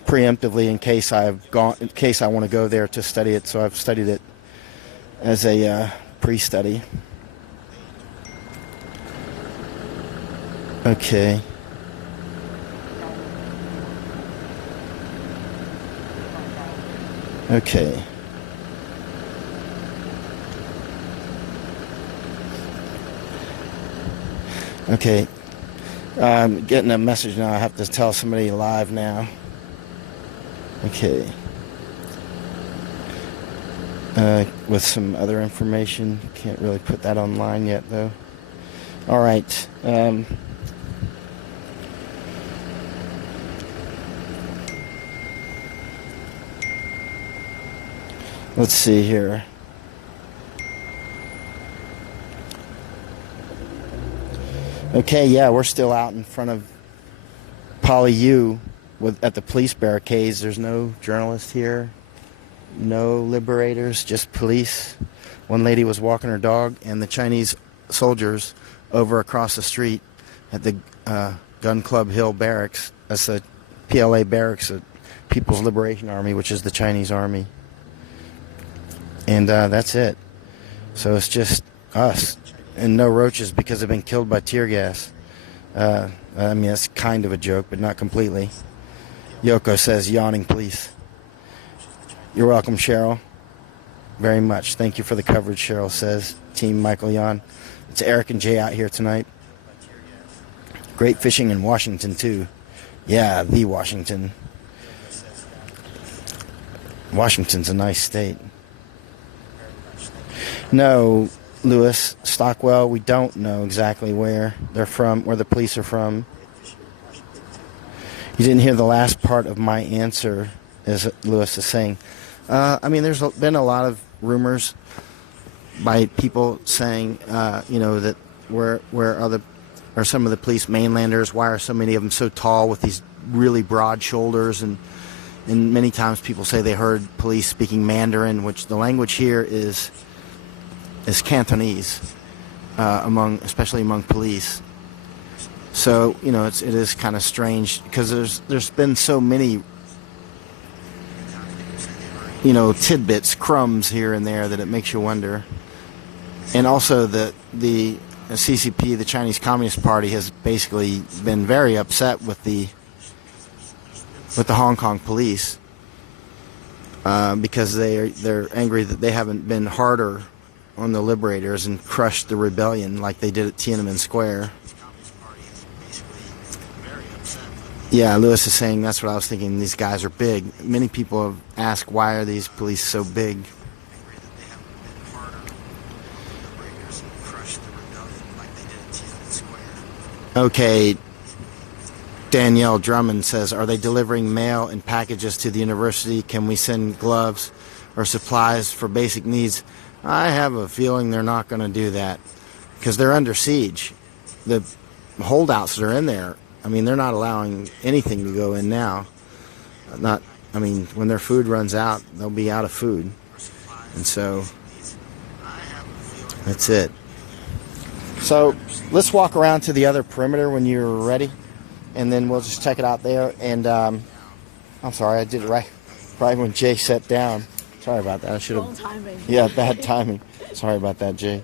preemptively in case I want to go there to study it. So I've studied it as a pre-study. Okay. Okay. Okay. I'm getting a message now. I have to tell somebody live now. Okay. With some other information. Can't really put that online yet, though. All right. Let's see here. Okay, yeah, we're still out in front of PHILLIP at the police barricades. There's no journalist here, no liberators, just police. One lady was walking her dog, and the Chinese soldiers over across the street at the Gun Club Hill Barracks. That's the PLA barracks, the People's Liberation Army, which is the Chinese army. And that's it. So it's just us and no roaches because they've been killed by tear gas. I mean, that's kind of a joke, but not completely. Yoko says, yawning police. You're welcome, Cheryl. Very much. Thank you for the coverage, Cheryl says. Team Michael.Yon. It's Eric and Jay out here tonight. Great fishing in Washington, too. Yeah, the Washington. Washington's a nice state. No, Lewis, Stockwell, we don't know exactly where they're from, where the police are from. You didn't hear the last part of my answer, as Lewis is saying. I mean, there's been a lot of rumors by people saying, that where are some of the police mainlanders? Why are so many of them so tall with these really broad shoulders? And many times people say they heard police speaking Mandarin, which the language here is Cantonese, especially among police. So it is kind of strange because there's been so many tidbits, crumbs here and there that it makes you wonder. And also the CCP, the Chinese Communist Party, has basically been very upset with the Hong Kong police because they're angry that they haven't been harder on the liberators and crushed the rebellion like they did at Tiananmen Square. Yeah, Lewis is saying that's what I was thinking. These guys are big. Many people have asked, why are these police so big? Okay, Danielle Drummond says, are they delivering mail and packages to the university? Can we send gloves or supplies for basic needs? I have a feeling they're not going to do that because they're under siege. The holdouts that are in there, I mean, they're not allowing anything to go in now. When their food runs out, they'll be out of food. And so that's it. So let's walk around to the other perimeter when you're ready, and then we'll just check it out there. And I'm sorry, I did it right when Jay sat down. Sorry about that. I should have. Wrong timing. Yeah, bad timing. Sorry about that, Jay.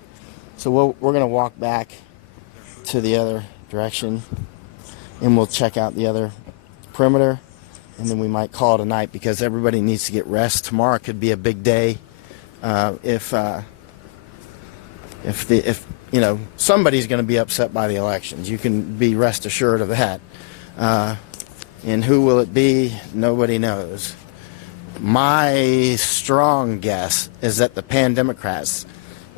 So we're going to walk back to the other direction, and we'll check out the other perimeter. and then we might call it a night because everybody needs to get rest. Tomorrow could be a big day. If you know, somebody's going to be upset by the elections. You can be rest assured of that. And who will it be? Nobody knows. My strong guess is that the Pan-Democrats,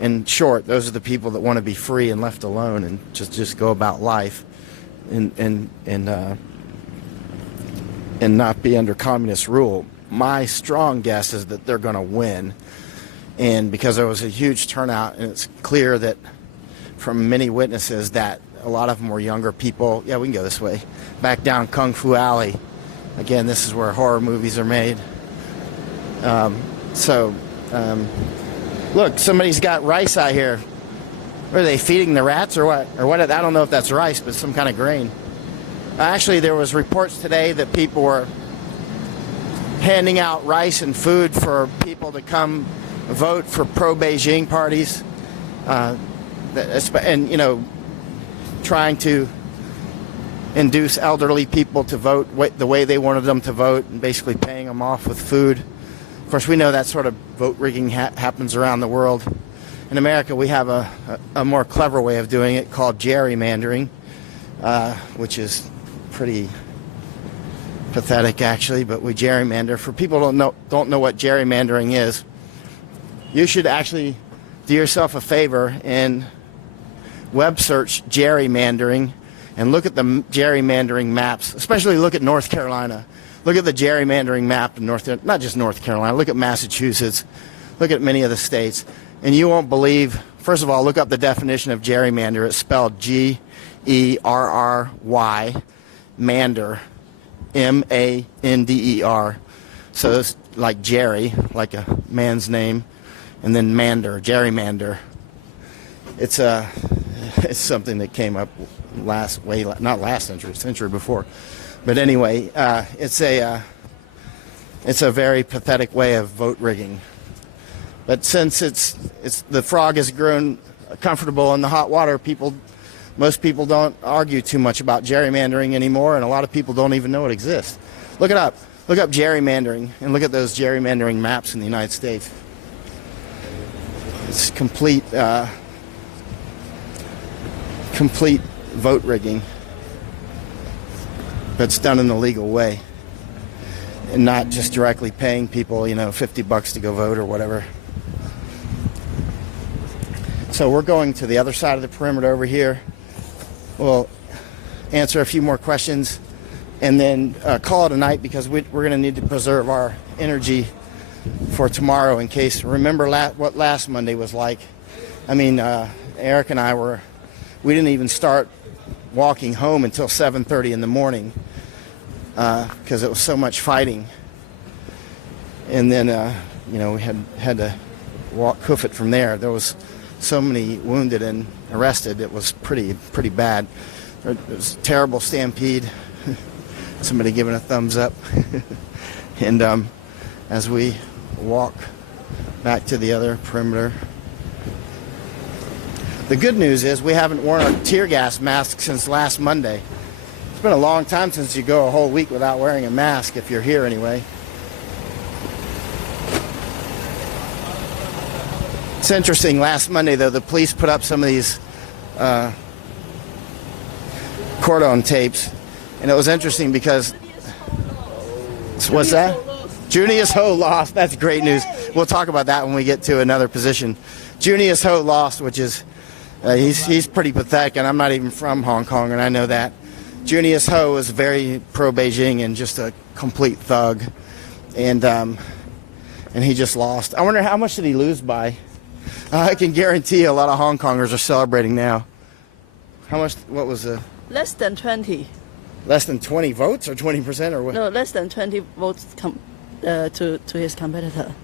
in short, those are the people that want to be free and left alone and just go about life and not be under communist rule. My strong guess is that they're going to win. And because there was a huge turnout, and it's clear that from many witnesses that a lot of them were younger people. Yeah, we can go this way. Back down Kung Fu Alley. Again, this is where horror movies are made. Look, somebody's got rice out here. What, are they feeding the rats or what? Or what? I don't know if that's rice, but some kind of grain. Actually, there was reports today that people were handing out rice and food for people to come vote for pro-Beijing parties. And, you know, trying to induce elderly people to vote the way they wanted them to vote and basically paying them off with food. Of course, we know that sort of vote rigging happens around the world. In America, we have a more clever way of doing it called gerrymandering, which is pretty pathetic, actually, but we gerrymander. For people who don't know what gerrymandering is, you should actually do yourself a favor and web search gerrymandering and look at the gerrymandering maps, especially look at North Carolina. Look at the gerrymandering map in not just North Carolina, look at Massachusetts, look at many of the states, and you won't believe, first of all, look up the definition of gerrymander. It's spelled Gerry, mander, M-A-N-D-E-R. So it's like Jerry, like a man's name, and then mander, gerrymander. It's something that came up not last century, century before. But anyway, it's a very pathetic way of vote rigging. But since the frog has grown comfortable in the hot water, most people don't argue too much about gerrymandering anymore, and a lot of people don't even know it exists. Look it up. Look up gerrymandering and look at those gerrymandering maps in the United States. It's complete vote rigging, but it's done in a legal way and not just directly paying people, $50 to go vote or whatever. So we're going to the other side of the perimeter over here. We'll answer a few more questions and then call it a night because we're going to need to preserve our energy for tomorrow in case. Remember what last Monday was like. I mean, Eric and I we didn't even start walking home until 7:30 in the morning because it was so much fighting. And then, we had to hoof it from there. There was so many wounded and arrested. It was pretty bad. It was a terrible stampede. Somebody giving a thumbs up. And as we walk back to the other perimeter, the good news is we haven't worn a tear gas mask since last Monday. It's been a long time since you go a whole week without wearing a mask, if you're here anyway. It's interesting, last Monday, though, the police put up some of these cordon tapes, and it was interesting because... What's that? Junius Ho lost. That's great news. We'll talk about that when we get to another position. Junius Ho lost, which is... he's pretty pathetic, and I'm not even from Hong Kong, and I know that. Junius Ho is very pro-Beijing and just a complete thug, and he just lost. I wonder how much did he lose by? I can guarantee a lot of Hong Kongers are celebrating now. How much? What was the? Less than 20. Less than 20 votes or 20% or what? No, less than 20 votes to his competitor.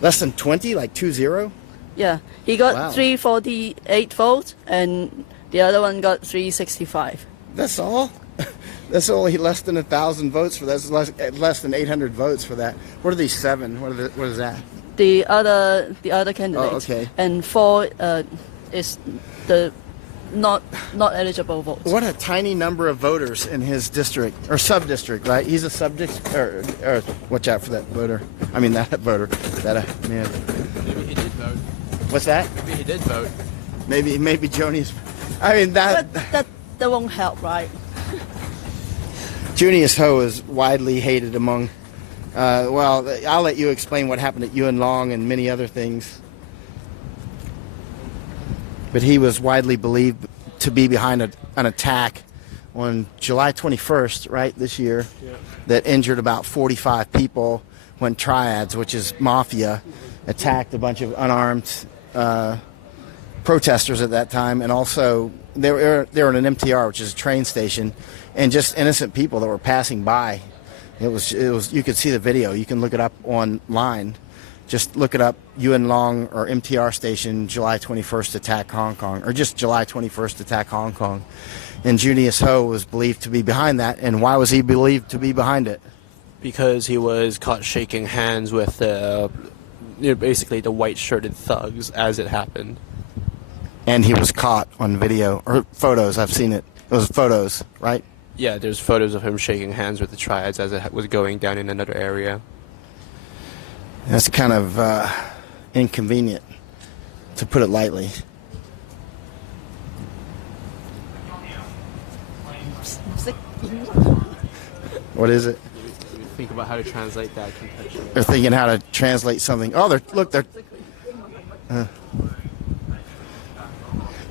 Less than 20, like 2-0? Yeah, he got Wow. 348 votes, and the other one got 365. That's all? That's only less than 1,000 votes for that. That's less than 800 votes for that. What are these 7? What is that? The other candidate. Oh, okay. And 4 is the not eligible vote. What a tiny number of voters in his district or sub-district, right? He's a sub-district, or watch out for that voter. I mean that voter, that man. Maybe he did vote. What's that? Maybe he did vote. Maybe Joni's. I mean that. But that won't help, right? Junius Ho is widely hated among. Well, I'll let you explain what happened at Yuen Long and many other things. But he was widely believed to be behind an attack on July 21st, right, this year, that injured about 45 people when triads, which is mafia, attacked a bunch of unarmed protesters at that time. And also, they were at an MTR, which is a train station, and just innocent people that were passing by. It was. You could see the video. You can look it up online. Just look it up, Yuen Long or MTR station, July 21st attack Hong Kong, or just July 21st attack Hong Kong. And Junius Ho was believed to be behind that. And why was he believed to be behind it? Because he was caught shaking hands with basically the white-shirted thugs as it happened. And he was caught on video, or photos, I've seen it. It was photos, right? Yeah, there's photos of him shaking hands with the triads as it was going down in another area. That's kind of inconvenient, to put it lightly. What is it? Think about how to translate that contextually. They're thinking how to translate something. Oh, they're.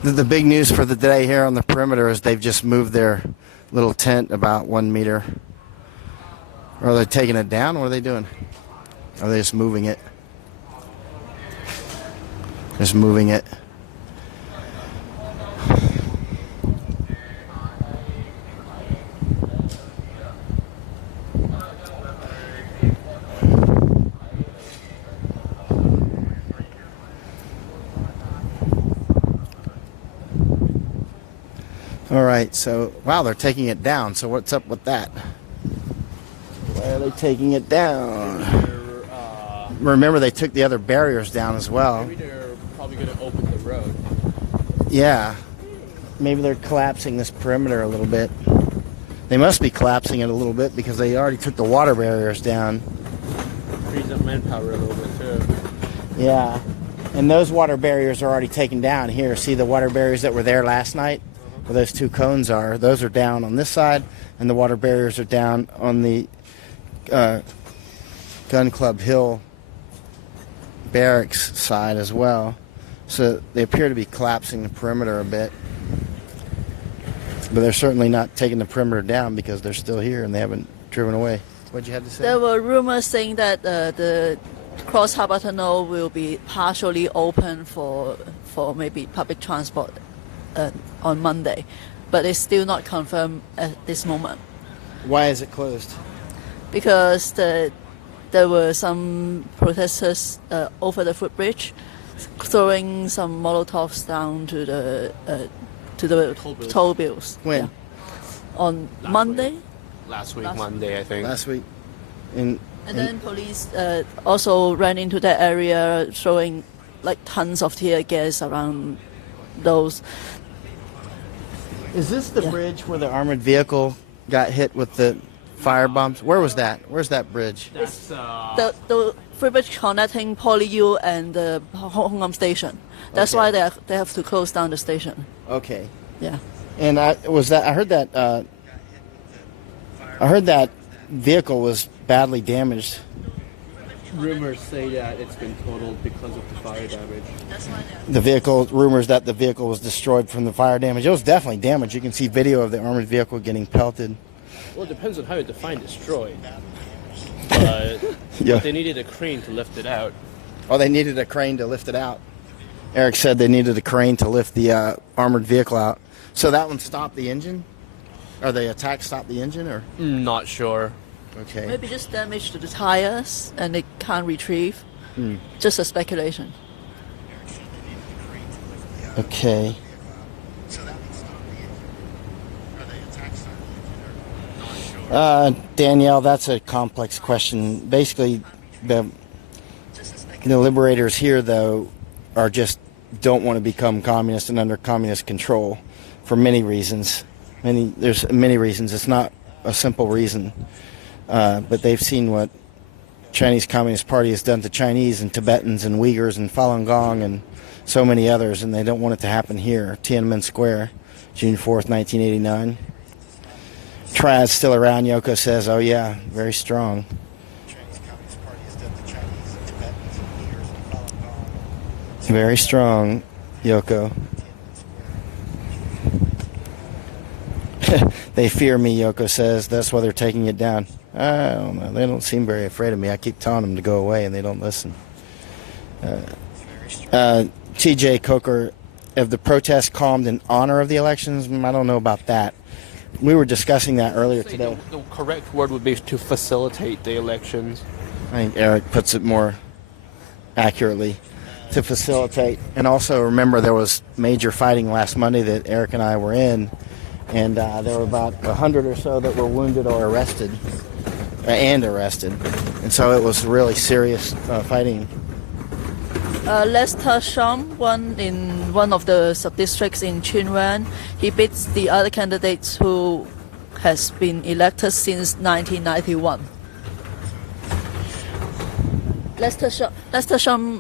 The big news for the day here on the perimeter is they've just moved their little tent about 1 meter. Or are they taking it down? What are they doing? Are they just moving it? Just moving it. All right, so, wow, they're taking it down. So what's up with that? Why are they taking it down? Remember, they took the other barriers down as well. Maybe they're probably going to open the road. Yeah. Maybe they're collapsing this perimeter a little bit. They must be collapsing it a little bit because they already took the water barriers down. Frees up manpower a little bit, too. Yeah. And those water barriers are already taken down. Here, see the water barriers that were there last night? Where those two cones are. Those are down on this side, and the water barriers are down on the Gun Club Hill barracks side as well. So they appear to be collapsing the perimeter a bit. But they're certainly not taking the perimeter down because they're still here and they haven't driven away. What'd you have to say? There were rumors saying that the Cross Harbour Tunnel will be partially open for maybe public transport on Monday. But it's still not confirmed at this moment. Why is it closed? Because there were some protesters over the footbridge throwing some Molotovs down to the toll bills. When? Yeah. On Monday? Last week, Monday, I think. Last week. And then police also ran into that area throwing like tons of tear gas around those. Is this the bridge where the armored vehicle got hit with the fire bombs? Where was that? Where's that bridge? That's, The footbridge connecting PolyU and the Hong Kong station. That's why they have to close down the station. Okay. Yeah. And I heard that vehicle was badly damaged. rumors say that it's been totaled because of the fire damage. Rumors that the vehicle was destroyed from the fire damage. It was definitely damaged. You can see video of the armored vehicle getting pelted. Well, it depends on how you define destroyed. But they needed a crane to lift it out. Oh, they needed a crane to lift it out. Eric said they needed a crane to lift the armored vehicle out. So that one stopped the engine? Or the attack stopped the engine? Or Not sure. okay. Maybe just damage to the tires and they can't retrieve. Just a speculation. Okay. Danielle, that's a complex question. Basically, the liberators here, though, don't want to become communist and under communist control. for many reasons. There's many reasons. It's not a simple reason, but they've seen what Chinese Communist Party has done to Chinese and Tibetans and Uyghurs and Falun Gong and so many others, and they don't want it to happen here. Tiananmen Square, June 4th, 1989. Triad's still around, Yoko says. Oh yeah, very strong. Very strong, Yoko. They fear me, Yoko says. That's why they're taking it down. I don't know. They don't seem very afraid of me. I keep telling them to go away, and they don't listen. T.J. Coker, have the protests calmed in honor of the elections? I don't know about that. We were discussing that earlier today. The correct word would be to facilitate the elections. I think Eric puts it more accurately. To facilitate. And also remember there was major fighting last Monday that Eric and I were in, and there were about 100 or so that were wounded or arrested. And so it was really serious fighting. Lester Shum won in one of the sub-districts in Chinwan. He beats the other candidates who has been elected since 1991. Lester Shum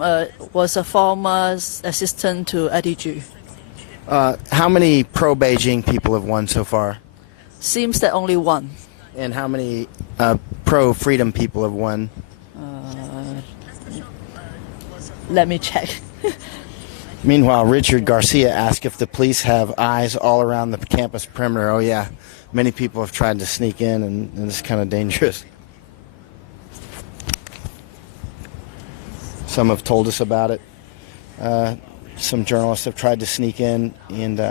was a former assistant to Eddie Zhu. How many pro-Beijing people have won so far? Seems that only one. And how many pro-freedom people have won? Let me check. Meanwhile, Richard Garcia asked if the police have eyes all around the campus perimeter. Oh yeah, many people have tried to sneak in, and it's kind of dangerous. Some have told us about it. Some journalists have tried to sneak in, and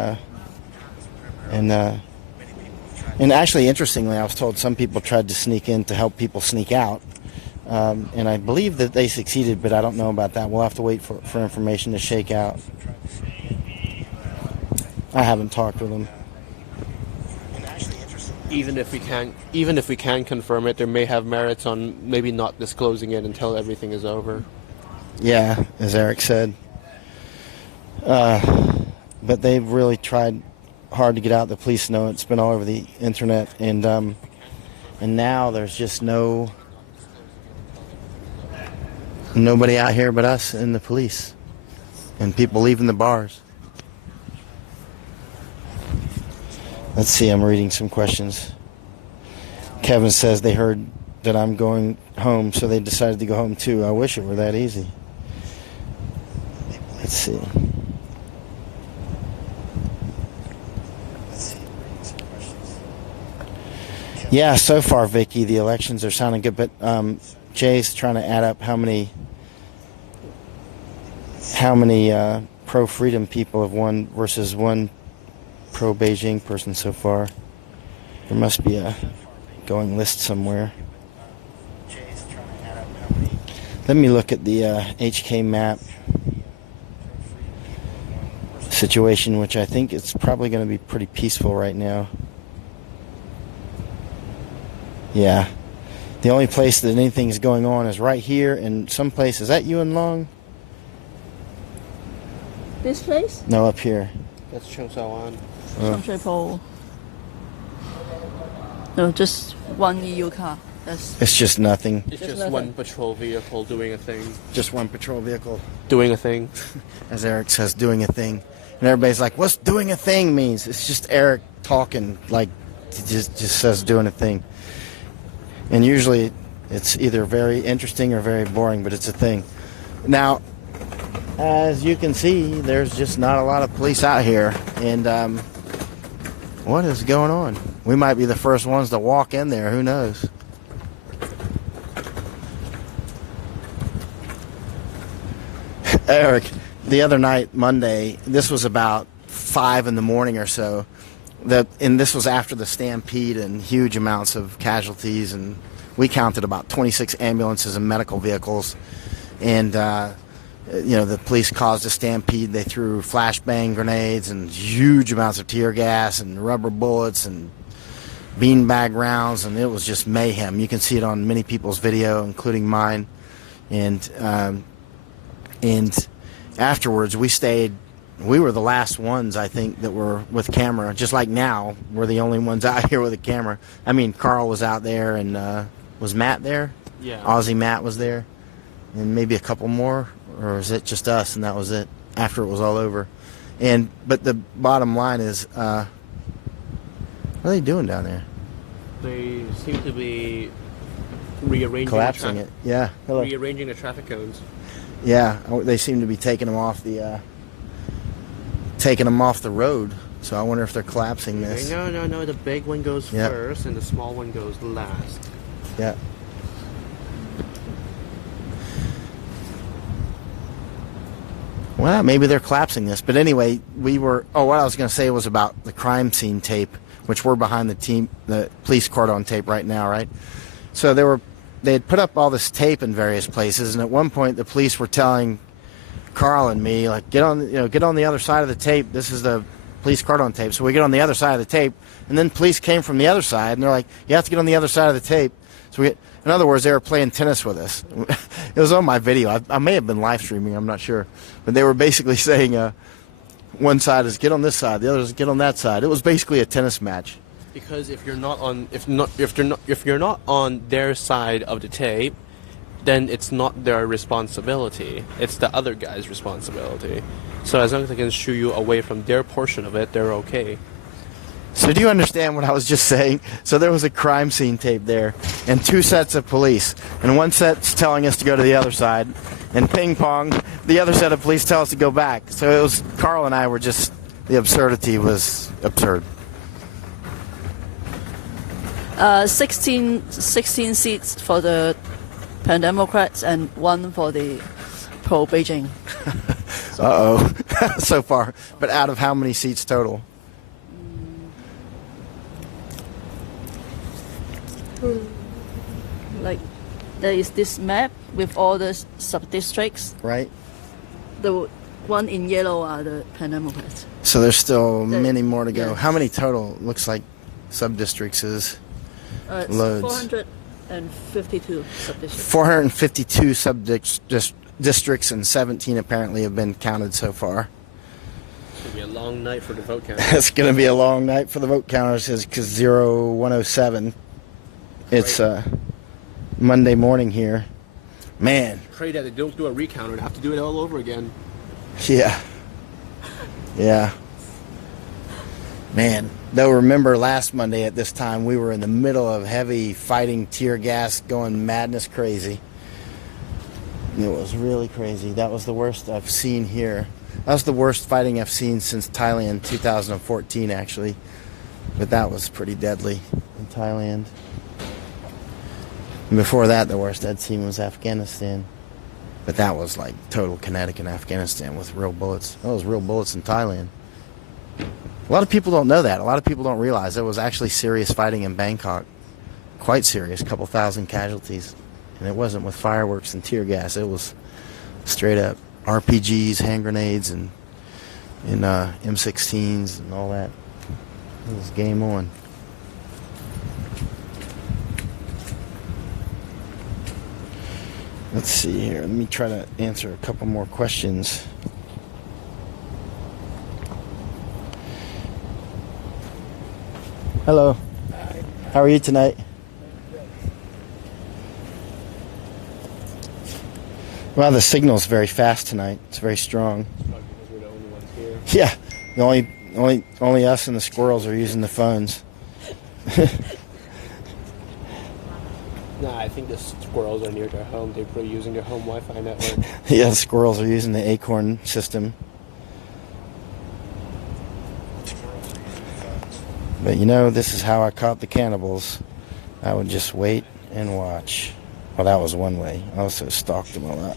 actually, interestingly, I was told some people tried to sneak in to help people sneak out, and I believe that they succeeded, but I don't know about that. We'll have to wait for information to shake out. I haven't talked with them. Even if we can confirm it, there may have merits on maybe not disclosing it until everything is over. Yeah, as Eric said. But they've really tried hard to get out. The police know it's been all over the internet, and now there's just nobody out here but us and the police, and people leaving the bars. Let's see, I'm reading some questions. Kevin says they heard that I'm going home, so they decided to go home too. I wish it were that easy. Let's see. Yeah, so far, Vicky, the elections are sounding good, but Jay's trying to add up how many pro-freedom people have won versus one pro-Beijing person so far. There must be a going list somewhere. Let me look at the HK map situation, which I think it's probably going to be pretty peaceful right now. Yeah. The only place that anything's going on is right here and some place. Is that Yuen Long? This place? No, up here. That's Chengshaoan. Shui. No, just one EU car. It's just nothing. It's just nothing. one patrol vehicle doing a thing. Just one patrol vehicle. Doing a thing. As Eric says, doing a thing. And everybody's like, what's doing a thing means? It's just Eric talking, like, he just says doing a thing. And usually it's either very interesting or very boring, but it's a thing. Now, as you can see, there's just not a lot of police out here. And what is going on? We might be the first ones to walk in there. Who knows? Eric, the other night, Monday, this was about 5 in the morning or so, and this was after the stampede and huge amounts of casualties, and we counted about 26 ambulances and medical vehicles, and the police caused a stampede. They threw flashbang grenades and huge amounts of tear gas and rubber bullets and beanbag rounds, and it was just mayhem. You can see it on many people's video, including mine, and afterwards we stayed we were the last ones, I think, that were with camera. Just like now, we're the only ones out here with a camera. I mean, Carl was out there, and was Matt there? Yeah. Aussie Matt was there, and maybe a couple more, or was it just us, and that was it after it was all over? But the bottom line is, what are they doing down there? They seem to be rearranging Collapsing it. Yeah. Hello. rearranging the traffic cones. Yeah, they seem to be taking them off the road. So I wonder if they're collapsing this. No. The big one goes Yep. first, and the small one goes last. Yeah. Well, maybe they're collapsing this. But anyway, what I was going to say was about the crime scene tape, which we're behind the police cordon tape right now, right? So they had put up all this tape in various places, and at one point the police were telling Carl and me, like, get on the other side of the tape. This is the police cordon tape. So we get on the other side of the tape, and then police came from the other side, and they're like, you have to get on the other side of the tape. So in other words, they were playing tennis with us. It was on my video. I may have been live streaming, I'm not sure, but they were basically saying, one side is get on this side, the other is get on that side. It was basically a tennis match. Because if you're not on their side of the tape, then it's not their responsibility. It's the other guy's responsibility. So as long as they can shoo you away from their portion of it, they're okay. So do you understand what I was just saying? So there was a crime scene tape there, and two sets of police, and one set's telling us to go to the other side, and ping pong, the other set of police tell us to go back. So it was Carl and I were just, the absurdity was absurd. 16 seats for the Pan-Democrats and 1 for the pro-Beijing. Uh-oh. So far. But out of how many seats total? Like, there is this map with all the sub-districts. Right. The one in yellow are the Pan-Democrats. So there's still many more to go. Yes. How many total? Looks like sub-districts is loads. 452 sub-districts. 452 sub-districts and 17 apparently have been counted so far. It's going to be a long night for the vote counters. It's going to be a long night for the vote counters because 0107. It's Monday morning here. Man. Pray that they don't do a recounter. They have to do it all over again. Yeah. Yeah. Man. Though remember last Monday at this time, we were in the middle of heavy fighting, tear gas, going madness crazy. It was really crazy. That was the worst I've seen here. That was the worst fighting I've seen since Thailand 2014, actually. But that was pretty deadly in Thailand. And before that, the worst I'd seen was Afghanistan. But that was like total kinetic in Afghanistan with real bullets. That was real bullets in Thailand. A lot of people don't know that. A lot of people don't realize there was actually serious fighting in Bangkok. Quite serious, a couple thousand casualties. And it wasn't with fireworks and tear gas. It was straight up RPGs, hand grenades, and M16s and all that. It was game on. Let's see here. Let me try to answer a couple more questions. Hello. Hi. How are you tonight? Well, the signal's very fast tonight. It's very strong. Because we're the only ones here. Yeah. The only us and the squirrels are using the phones. Nah, I think the squirrels are near their home. They're probably using their home Wi-Fi network. Yeah, the squirrels are using the Acorn system. But you know, this is how I caught the cannibals. I would just wait and watch. Well, that was one way. I also stalked them a lot.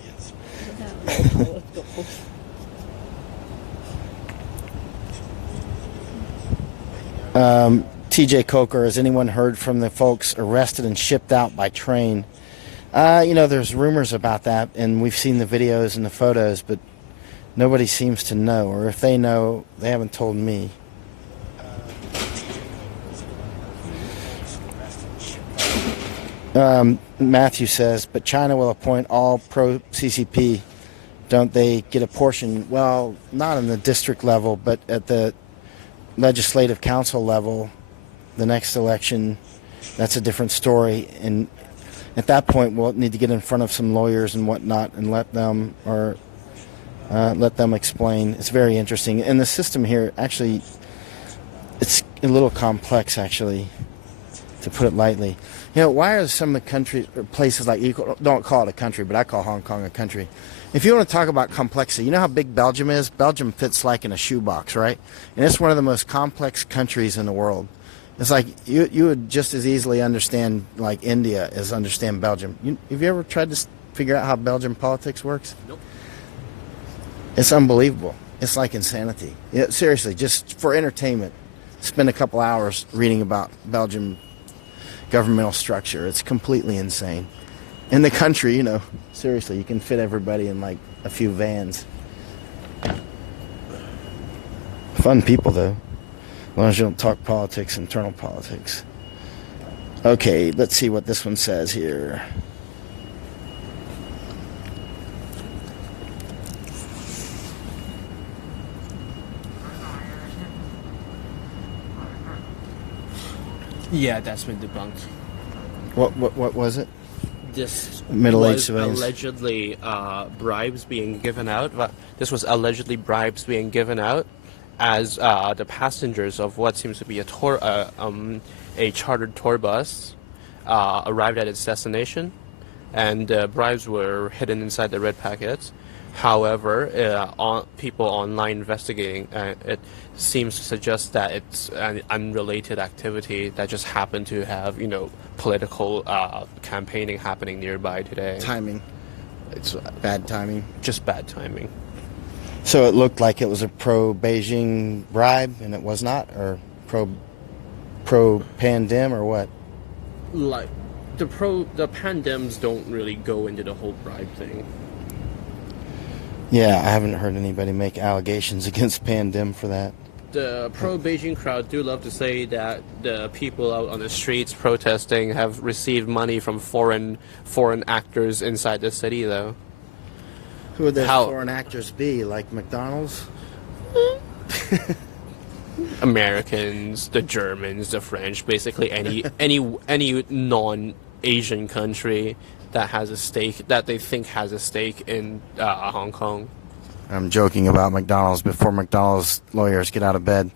TJ Coker, has anyone heard from the folks arrested and shipped out by train? You know, there's rumors about that, and we've seen the videos and the photos, but nobody seems to know, or if they know, they haven't told me. Matthew says, but China will appoint all pro-CCP don't they get a portion? Well, not on the district level, but at the legislative council level, the next election, that's a different story. And at that point, we'll need to get in front of some lawyers and whatnot and let them explain. It's very interesting. And the system here, actually, it's a little complex, actually, to put it lightly. Why are some of the countries or places like, you don't call it a country, but I call Hong Kong a country. If you want to talk about complexity, you know how big Belgium is? Belgium fits like in a shoebox, right? And it's one of the most complex countries in the world. It's like you would just as easily understand like India as understand Belgium. Have you ever tried to figure out how Belgian politics works? Nope. It's unbelievable. It's like insanity. Seriously, just for entertainment, spend a couple hours reading about Belgium governmental structure. It's completely insane. In the country, seriously, you can fit everybody in like a few vans. Fun people, though. As long as you don't talk politics, internal politics. Okay, let's see what this one says here. Yeah, that's been debunked. What was it? This Middle-aged was civilians. allegedly bribes being given out. This was allegedly bribes being given out as the passengers of what seems to be a chartered tour bus arrived at its destination, and bribes were hidden inside the red packets. However, people online investigating it seems to suggest that it's an unrelated activity that just happened to have, political campaigning happening nearby today. Timing. It's Bad timing. just bad timing. So it looked like it was a pro-Beijing bribe, and it was not? Or pro-pandem, or what? Like the pandems don't really go into the whole bribe thing. Yeah, I haven't heard anybody make allegations against pandem for that. The pro-Beijing crowd do love to say that the people out on the streets protesting have received money from foreign actors inside the city, though. Who would those How- foreign actors be? Like McDonald's? Americans, the Germans, the French, basically any non-Asian country that has a stake that they think has a stake in Hong Kong. I'm joking about McDonald's before McDonald's lawyers get out of bed.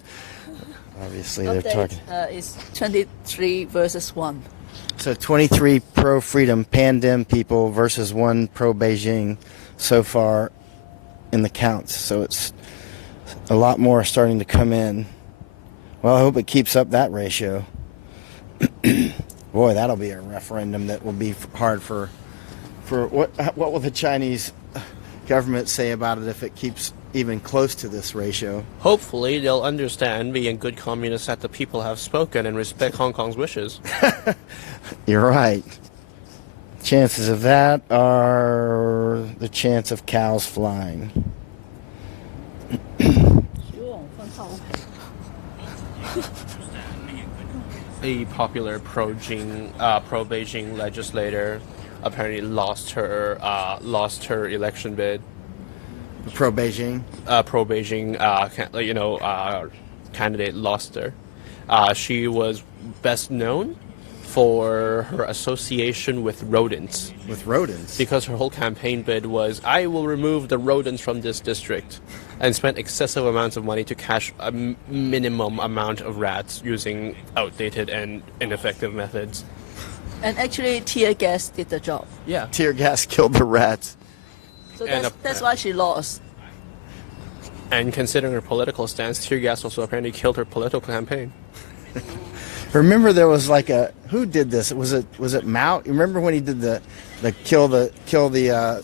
Obviously, they're talking. It's 23 versus 1. So 23 pro-freedom pandem people versus 1 pro-Beijing so far in the counts. So it's a lot more starting to come in. Well, I hope it keeps up that ratio. Boy, that'll be a referendum that will be hard for what will the Chinese government say about it if it keeps even close to this ratio? Hopefully, they'll understand, being good communists, that the people have spoken and respect Hong Kong's wishes. You're right. Chances of that are the chance of cows flying. A popular pro-Beijing legislator apparently lost her election bid. Pro-Beijing? Pro-Beijing candidate lost her. She was best known for her association with rodents. With rodents? Because her whole campaign bid was, I will remove the rodents from this district, and spent excessive amounts of money to catch a minimum amount of rats using outdated and ineffective methods. And actually, tear gas did the job. Yeah. Tear gas killed the rats. So And that's why she lost. And considering her political stance, tear gas also apparently killed her political campaign. Remember there was like who did this? Was it Mao? You remember when he did the kill the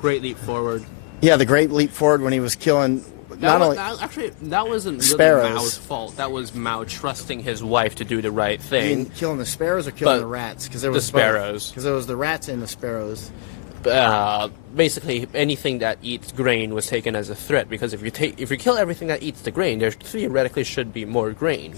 Great leap forward. Yeah, the Great Leap Forward when he was killing not only that wasn't really sparrows. Mao's fault. That was Mao trusting his wife to do the right you thing. mean killing the sparrows or killing But the rats? Because there was the sparrows. Because there was the rats and the sparrows. Basically, anything that eats grain was taken as a threat, because if you kill everything that eats the grain, there theoretically should be more grain.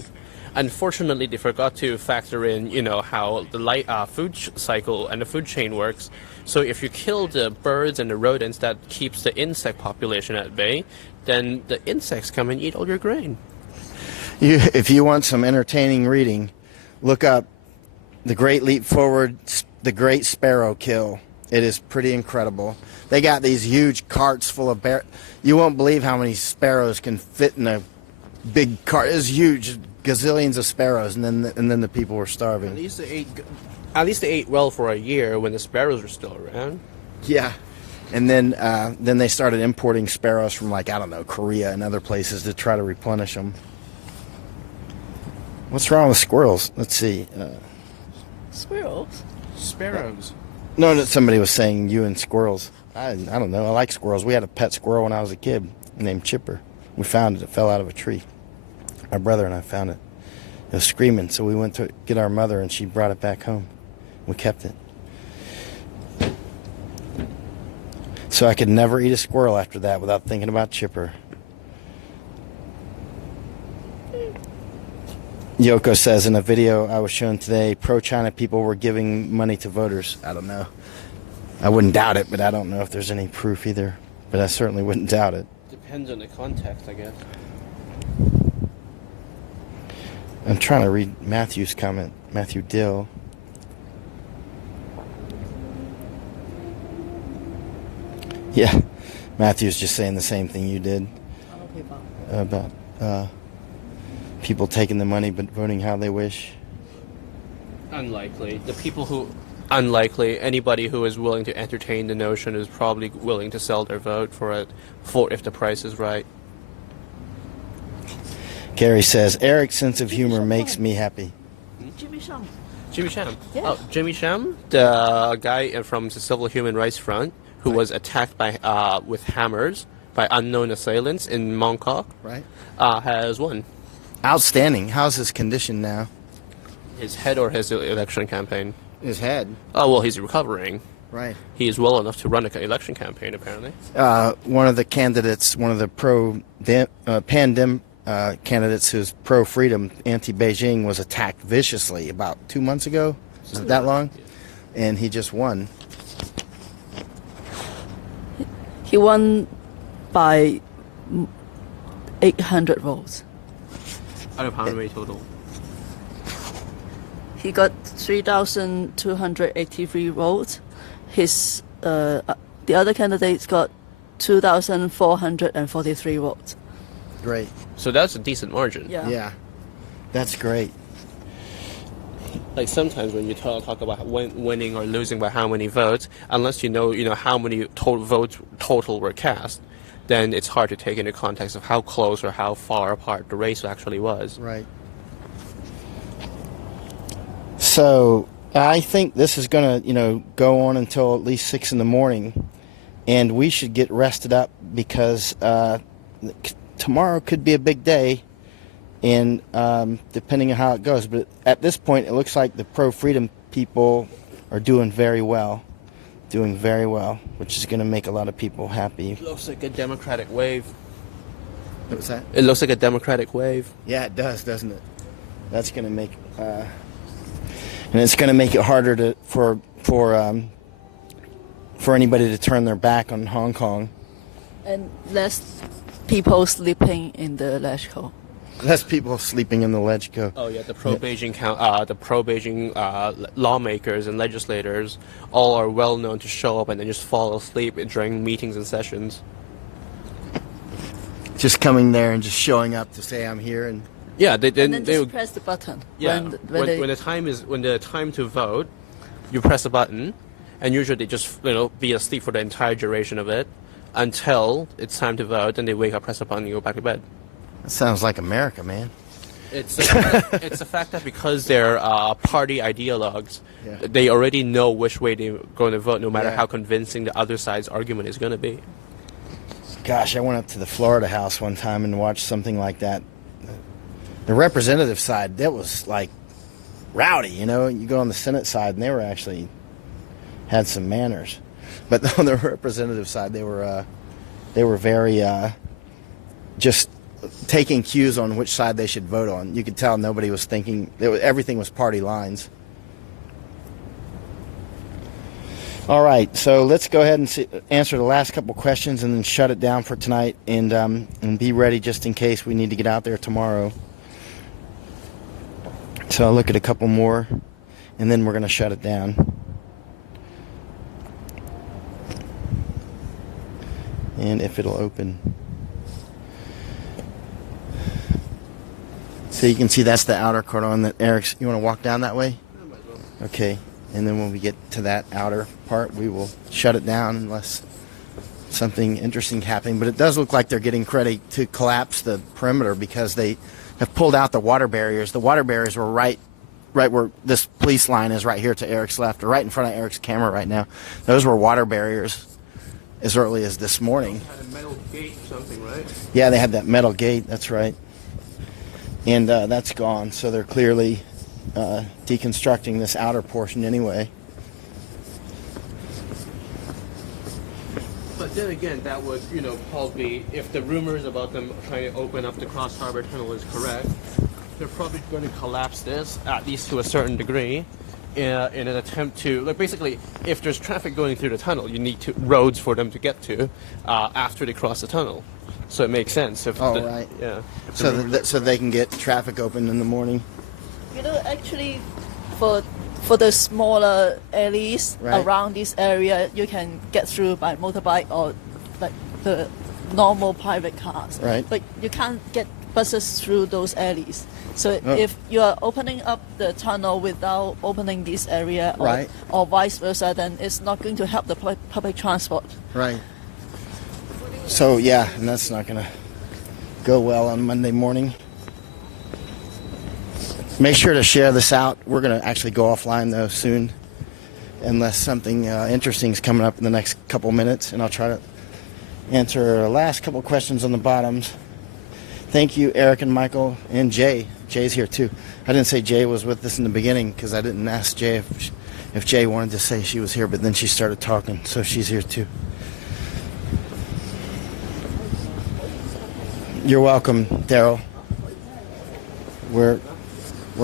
Unfortunately, they forgot to factor in, how the food cycle and the food chain works. So if you kill the birds and the rodents that keeps the insect population at bay, then the insects come and eat all your grain. If you want some entertaining reading, look up The Great Leap Forward, The Great Sparrow Kill. It is pretty incredible. They got these huge carts full of you won't believe how many sparrows can fit in a big cart. It's huge, gazillions of sparrows, and then the people were starving. At least they ate well for a year when the sparrows were still around. Yeah, and then they started importing sparrows from Korea and other places to try to replenish them. What's wrong with squirrels? Let's see. Squirrels? Sparrows. No, somebody was saying you and squirrels. I don't know. I like squirrels. We had a pet squirrel when I was a kid named Chipper. We found it. It fell out of a tree. My brother and I found it. It was screaming, so we went to get our mother, and she brought it back home. We kept it. So I could never eat a squirrel after that without thinking about Chipper. Yoko says, in a video I was shown today, pro-China people were giving money to voters. I don't know. I wouldn't doubt it, but I don't know if there's any proof either. But I certainly wouldn't doubt it. Depends on the context, I guess. I'm trying to read Matthew's comment. Matthew Dill. Yeah, Matthew's just saying the same thing you did about people taking the money but voting how they wish. Unlikely. Unlikely. Anybody who is willing to entertain the notion is probably willing to sell their vote for it, if the price is right. Gary says, Eric's sense of humor makes me happy. Jimmy Sham. Jimmy Sham. Yeah. Oh, Jimmy Sham, the guy from the Civil Human Rights Front who was attacked with hammers by unknown assailants in Mongkok, right? Has won. Outstanding. How's his condition now? His head or his election campaign? His head. Oh, well, he's recovering. Right. He is well enough to run an election campaign, apparently. One of the candidates, one of the pro-pandemic candidates who's pro-freedom, anti-Beijing, was attacked viciously about 2 months ago. Was it that long? Yeah. And he just won. He won by 800 votes. Out of how many total? He got 3,283 votes. His the other candidates got 2,443 votes. Great. So that's a decent margin. Yeah. That's great. Like sometimes when you talk about winning or losing by how many votes, unless you know how many votes total were cast, then it's hard to take into context of how close or how far apart the race actually was. Right. So I think this is going to, go on until at least 6 in the morning, and we should get rested up because tomorrow could be a big day, and depending on how it goes. But at this point, it looks like the pro-freedom people are doing very well, which is going to make a lot of people happy. It looks like a democratic wave. What was that? It looks like a democratic wave. Yeah, it does, doesn't it? That's going to make, and it's going to make it harder for anybody to turn their back on Hong Kong. And less people sleeping in the Leshko. Less people sleeping in the Leshko. Oh yeah, the pro-Beijing lawmakers and legislators all are well known to show up and then just fall asleep during meetings and sessions. Just coming there and just showing up to say I'm here and. Yeah, and then just press the button. Yeah, when the time to vote, you press the button, and usually they just be asleep for the entire duration of it until it's time to vote, and they wake up, press the button, and go back to bed. That sounds like America, man. It's the fact that because they're party ideologues, they already know which way they're going to vote, no matter how convincing the other side's argument is going to be. Gosh, I went up to the Florida House one time and watched something like that. The representative side, that was like rowdy, you go on the Senate side and they were actually had some manners, but on the representative side they were very just taking cues on which side they should vote on. You could tell nobody was thinking. Everything was party lines. All right, so let's go ahead and answer the last couple questions and then shut it down for tonight, and be ready just in case we need to get out there tomorrow. So I'll look at a couple more, and then we're going to shut it down. And if it'll open. So you can see that's the outer cordon that Eric's... You want to walk down that way? Okay. And then when we get to that outer part, we will shut it down unless something interesting happening. But it does look like they're getting ready to collapse the perimeter because they have pulled out the water barriers. The water barriers were right where this police line is, right here to Eric's left, or right in front of Eric's camera right now. Those were water barriers as early as this morning. Had a metal gate or something, right? Yeah, they had that metal gate. That's right. And that's gone. So they're clearly deconstructing this outer portion anyway. But then again, that would, probably, if the rumors about them trying to open up the Cross Harbor Tunnel is correct, they're probably going to collapse this, at least to a certain degree, in an attempt to, basically, if there's traffic going through the tunnel, you need roads for them to get to after they cross the tunnel. So it makes sense. Right. Yeah. So they can get traffic open in the morning. Actually, for the smaller alleys around this area, you can get through by motorbike or like the normal private cars. Right. But you can't get buses through those alleys. So if you are opening up the tunnel without opening this area or vice versa, then it's not going to help the public transport. Right. So, yeah, and that's not going to go well on Monday morning. Make sure to share this out. We're going to actually go offline, though, soon, unless something interesting is coming up in the next couple minutes, and I'll try to answer the last couple questions on the bottoms. Thank you, Eric and Michael and Jay. Jay's here, too. I didn't say Jay was with us in the beginning because I didn't ask Jay if Jay wanted to say she was here, but then she started talking, so she's here, too. You're welcome, Daryl. We're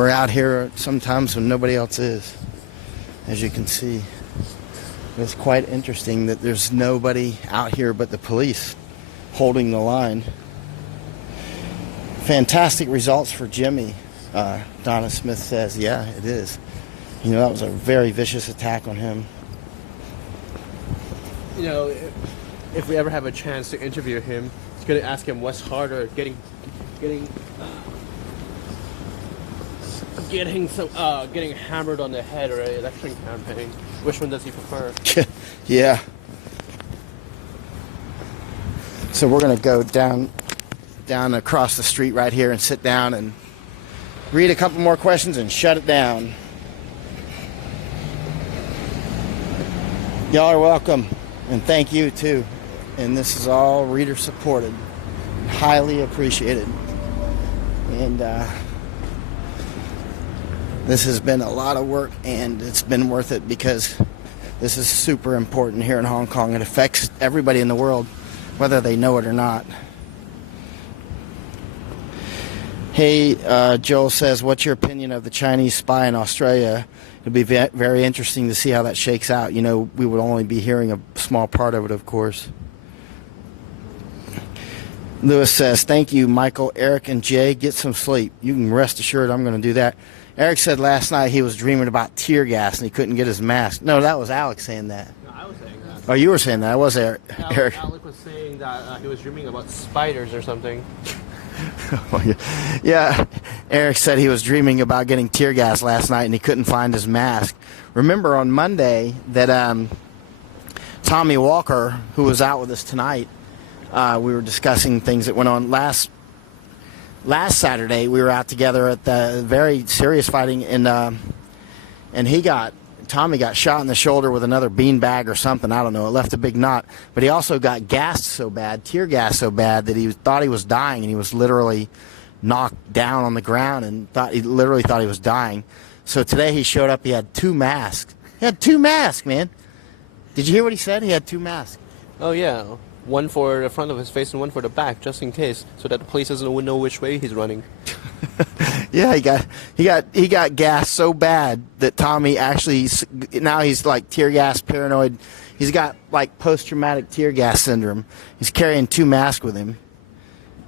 out here sometimes when nobody else is, as you can see. It's quite interesting that there's nobody out here but the police holding the line. Fantastic results for Jimmy, Donna Smith says. Yeah, it is. That was a very vicious attack on him. If we ever have a chance to interview him, it's going to ask him what's harder, getting hammered on the head or an election campaign. Which one does he prefer? Yeah. So we're going to go down across the street right here and sit down and read a couple more questions and shut it down. Y'all are welcome, and thank you too. And this is all reader supported, highly appreciated. And this has been a lot of work, and it's been worth it because this is super important here in Hong Kong. It affects everybody in the world, whether they know it or not. Hey, Joel says, what's your opinion of the Chinese spy in Australia? It'll be very interesting to see how that shakes out. We would only be hearing a small part of it, of course. Lewis says, thank you, Michael, Eric, and Jay. Get some sleep. You can rest assured I'm going to do that. Eric said last night he was dreaming about tear gas and he couldn't get his mask. No, that was Alex saying that. No, I was saying that. Oh, you were saying that. I was Eric. Alex was saying that he was dreaming about spiders or something. Yeah, Eric said he was dreaming about getting tear gas last night and he couldn't find his mask. Remember on Monday that Tommy Walker, who was out with us tonight, we were discussing things that went on last Saturday. We were out together at the very serious fighting, and Tommy got shot in the shoulder with another beanbag or something. I don't know. It left a big knot. But he also got gassed so bad, tear gas so bad, that he thought he was dying, and he was literally knocked down on the ground and literally thought he was dying. So today he showed up. He had 2 masks. He had 2 masks, man. Did you hear what he said? He had 2 masks. Oh, yeah. One for the front of his face and one for the back, just in case, so that the police doesn't know which way he's running. Yeah, he got gassed so bad that Tommy actually, now he's like tear gas paranoid. He's got like post-traumatic tear gas syndrome. He's carrying 2 masks with him.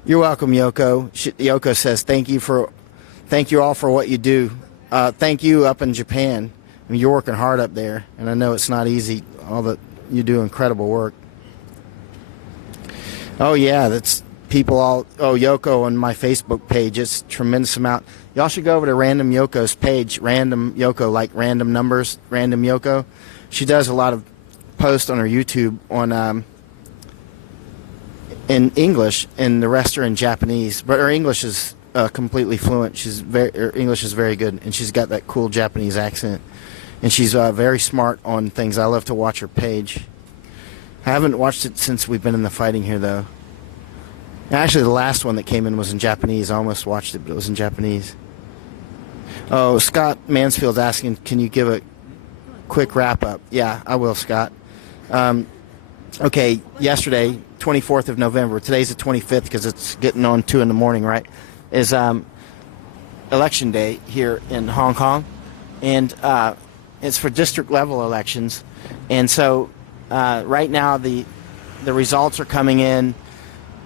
You're welcome, Yoko. Yoko says thank you all for what you do. Thank you up in Japan. I mean, you're working hard up there, and I know it's not easy. All that you do, incredible work. Oh yeah, that's people all. Oh, Yoko on my Facebook page. It's a tremendous amount. Y'all should go over to Random Yoko's page. Random Yoko, like random numbers. Random Yoko. She does a lot of posts on her YouTube on in English, and the rest are in Japanese. But her English is completely fluent. Her English is very good, and she's got that cool Japanese accent. And she's very smart on things. I love to watch her page. I haven't watched it since we've been in the fighting here, though. Actually, the last one that came in was in Japanese. I almost watched it, but it was in Japanese. Oh, Scott Mansfield's asking, can you give a quick wrap-up? Yeah, I will, Scott. Okay, yesterday, 24th of November. Today's the 25th because it's getting on 2 in the morning, right? Is election day here in Hong Kong. And it's for district-level elections. And so right now the results are coming in.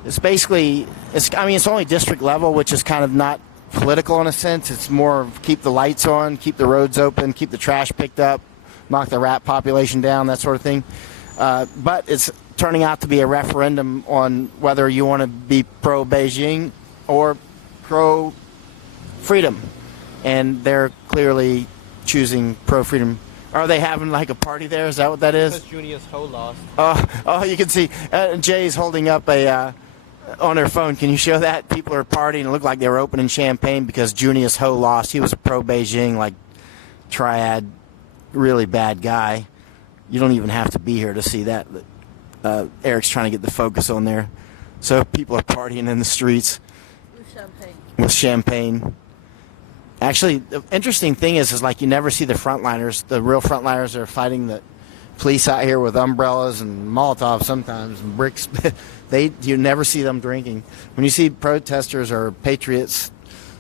It's basically, it's only district level, which is kind of not political in a sense. It's more of keep the lights on, keep the roads open, keep the trash picked up, knock the rat population down, that sort of thing. But it's turning out to be a referendum on whether you want to be pro-Beijing or pro-freedom. And they're clearly choosing pro-freedom. Are they having like a party there? Is that what that is? Because Junior's Ho lost. Oh, you can see Jay's holding up on her phone. Can you show that? People are partying. It looked like they were opening champagne because Junior's Ho lost. He was a pro-Beijing, like, triad, really bad guy. You don't even have to be here to see that. Eric's trying to get the focus on there. So people are partying in the streets. With champagne. Actually, the interesting thing is like you never see the frontliners. The real frontliners are fighting the police out here with umbrellas and Molotovs sometimes and bricks. You never see them drinking. When you see protesters or patriots,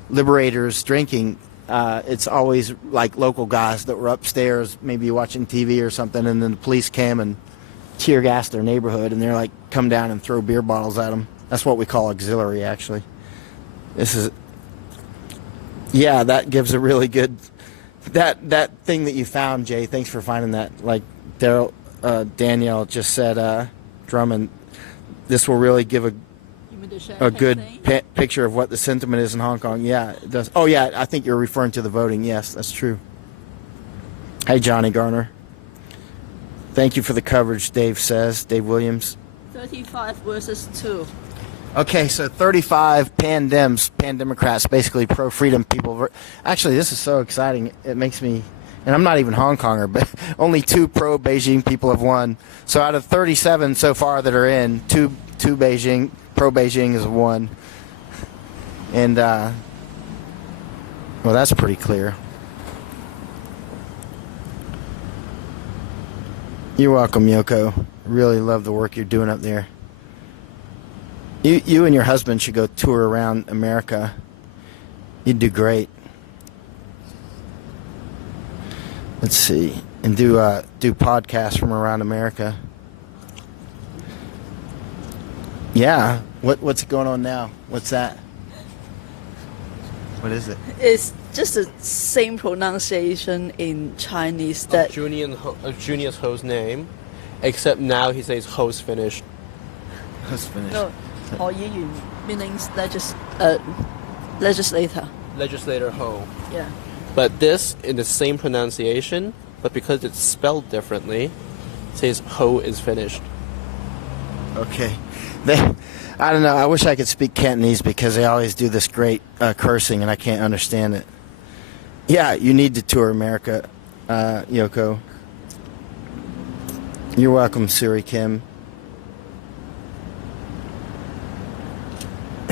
liberators drinking, it's always like local guys that were upstairs, maybe watching TV or something, and then the police came and tear gassed their neighborhood, and they're like, come down and throw beer bottles at them. That's what we call auxiliary, actually. Yeah, that gives a really good, that thing that you found, Jay, thanks for finding that. Like Danielle just said, Drummond, this will really give a good picture of what the sentiment is in Hong Kong. Yeah, it does. Oh, yeah, I think you're referring to the voting. Yes, that's true. Hey, Johnny Garner. Thank you for the coverage, Dave says. Dave Williams. 35 versus 2. Okay, so 35 pan-Democrats, basically pro-freedom people. Actually, this is so exciting. It makes me, and I'm not even Hong Konger, but only 2 pro-Beijing people have won. So out of 37 so far that are in, 2 Beijing, pro-Beijing is 1. And, well, that's pretty clear. You're welcome, Yoko. Really love the work you're doing up there. You and your husband should go tour around America. You'd do great. Let's see, and do podcasts from around America. Yeah. What's going on now? What's that? What is it? It's just the same pronunciation in Chinese that Junior's Ho's name, except now he says Ho's finished. Ho's finished. No. 何議員 means legislator. Legislator Ho. Yeah. But this, in the same pronunciation, but because it's spelled differently, says Ho is finished. Okay. I don't know. I wish I could speak Cantonese because they always do this great cursing and I can't understand it. Yeah, you need to tour America, Yoko. You're welcome, Suri Kim.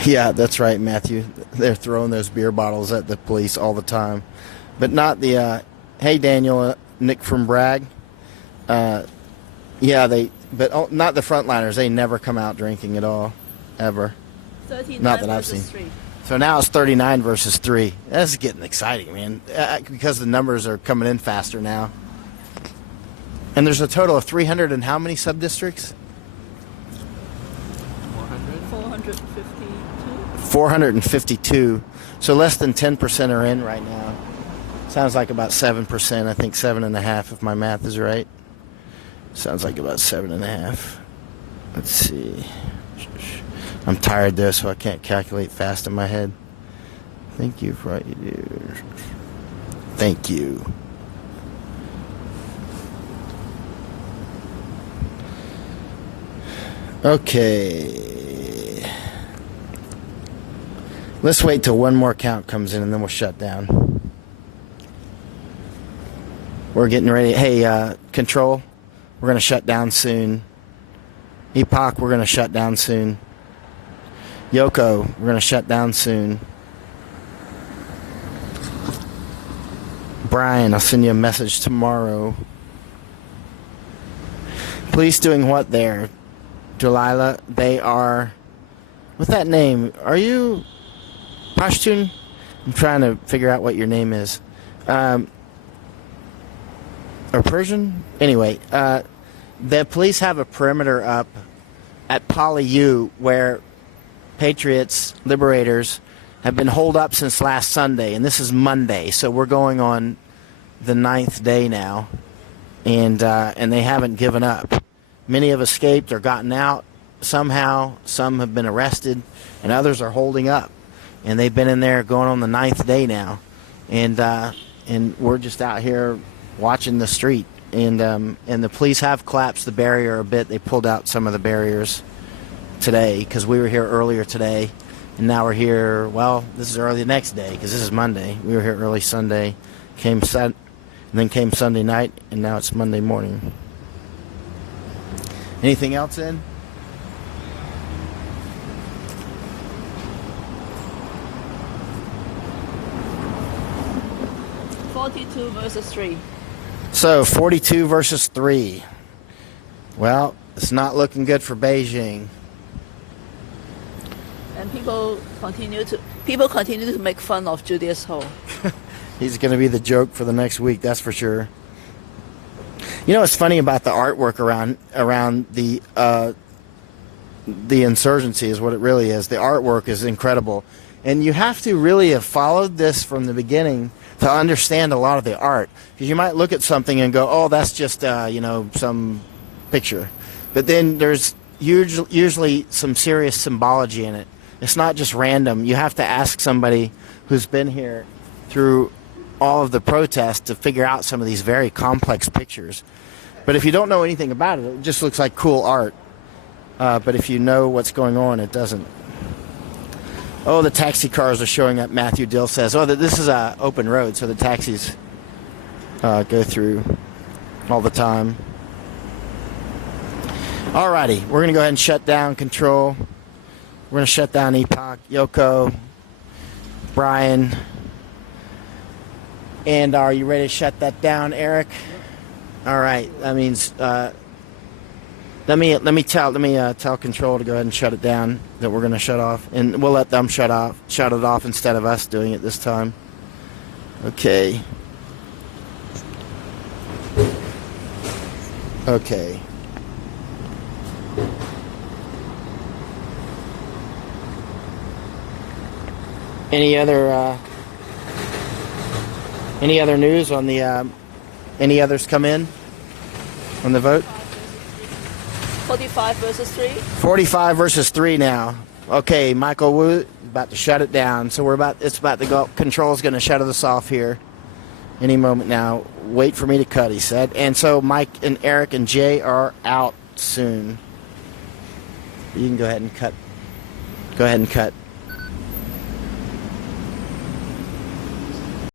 Yeah, that's right, Matthew. They're throwing those beer bottles at the police all the time. But not the, hey, Daniel, Nick from Bragg. Yeah, but not the frontliners. They never come out drinking at all, ever. 39 Not that I've versus seen. 3. So now it's 39 versus 3. That's getting exciting, man, because the numbers are coming in faster now. And there's a total of 300 and how many sub-districts? 452. 452. So less than 10% are in right now. Sounds like about 7%. I think 7.5% if my math is right. Sounds like about 7.5%. Let's see. I'm tired though, so I can't calculate fast in my head. Thank you for what you do. Thank you. Okay. Let's wait till one more count comes in and then we'll shut down. We're getting ready. Hey, Control, we're going to shut down soon. Epoch, we're going to shut down soon. Yoko, we're going to shut down soon. Brian, I'll send you a message tomorrow. Police doing what there? Delilah, they are... What's that name? Are you Pashtun? I'm trying to figure out what your name is. Or Persian? Anyway, the police have a perimeter up at Poly U where patriots, liberators, have been holed up since last Sunday, and this is Monday, so we're going on the 9th day now, and they haven't given up. Many have escaped or gotten out somehow. Some have been arrested, and others are holding up, and they've been in there going on the 9th day now, and we're just out here watching the street, and the police have collapsed the barrier a bit. They pulled out some of the barriers today because we were here earlier today, and now we're here. Well, this is early the next day because this is Monday. We were here early Sunday, and then came Sunday night, and now it's Monday morning. Anything else in? $42 versus 3. So 42 versus 3. Well, it's not looking good for Beijing. And people continue to make fun of Julius Ho. He's going to be the joke for the next week, that's for sure. You know what's funny about the artwork around the insurgency is what it really is. The artwork is incredible. And you have to really have followed this from the beginning to understand a lot of the art. Because you might look at something and go, oh, that's just, some picture. But then there's usually some serious symbology in it. It's not just random. You have to ask somebody who's been here through all of the protests to figure out some of these very complex pictures. But if you don't know anything about it, it just looks like cool art. But if you know what's going on, it doesn't. Oh, the taxi cars are showing up, Matthew Dill says. Oh, this is an open road, so the taxis go through all the time. Alrighty, we're going to go ahead and shut down Control. We're going to shut down Epoch, Yoko, Brian. And are you ready to shut that down, Eric? All right. That means let me tell Control to go ahead and shut it down. That we're going to shut off, and we'll let them shut it off instead of us doing it this time. Okay. Okay. Any other news on the, any others come in on the vote? 45 versus 3. 45 versus 3 now. Okay, Michael Wu is about to shut it down. So it's about to go. Control's going to shut us off here any moment now. Wait for me to cut, he said. And so Mike and Eric and Jay are out soon. You can go ahead and cut. Go ahead and cut.